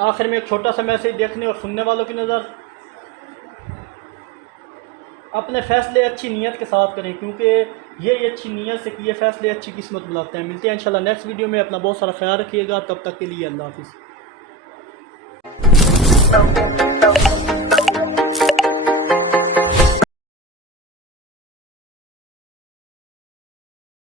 आखिर में एक छोटा सा मैसेज देखने और सुनने वालों की नज़र, अपने फ़ैसले अच्छी नीयत के साथ करें, क्योंकि ये अच्छी नीयत से किए फ़ैसले अच्छी किस्मत बुलाते हैं। मिलते हैं इंशाल्लाह नेक्स्ट वीडियो में। अपना बहुत सारा ख्याल रखिएगा, तब तक के लिए अल्लाह हाफ़िज़। spoken.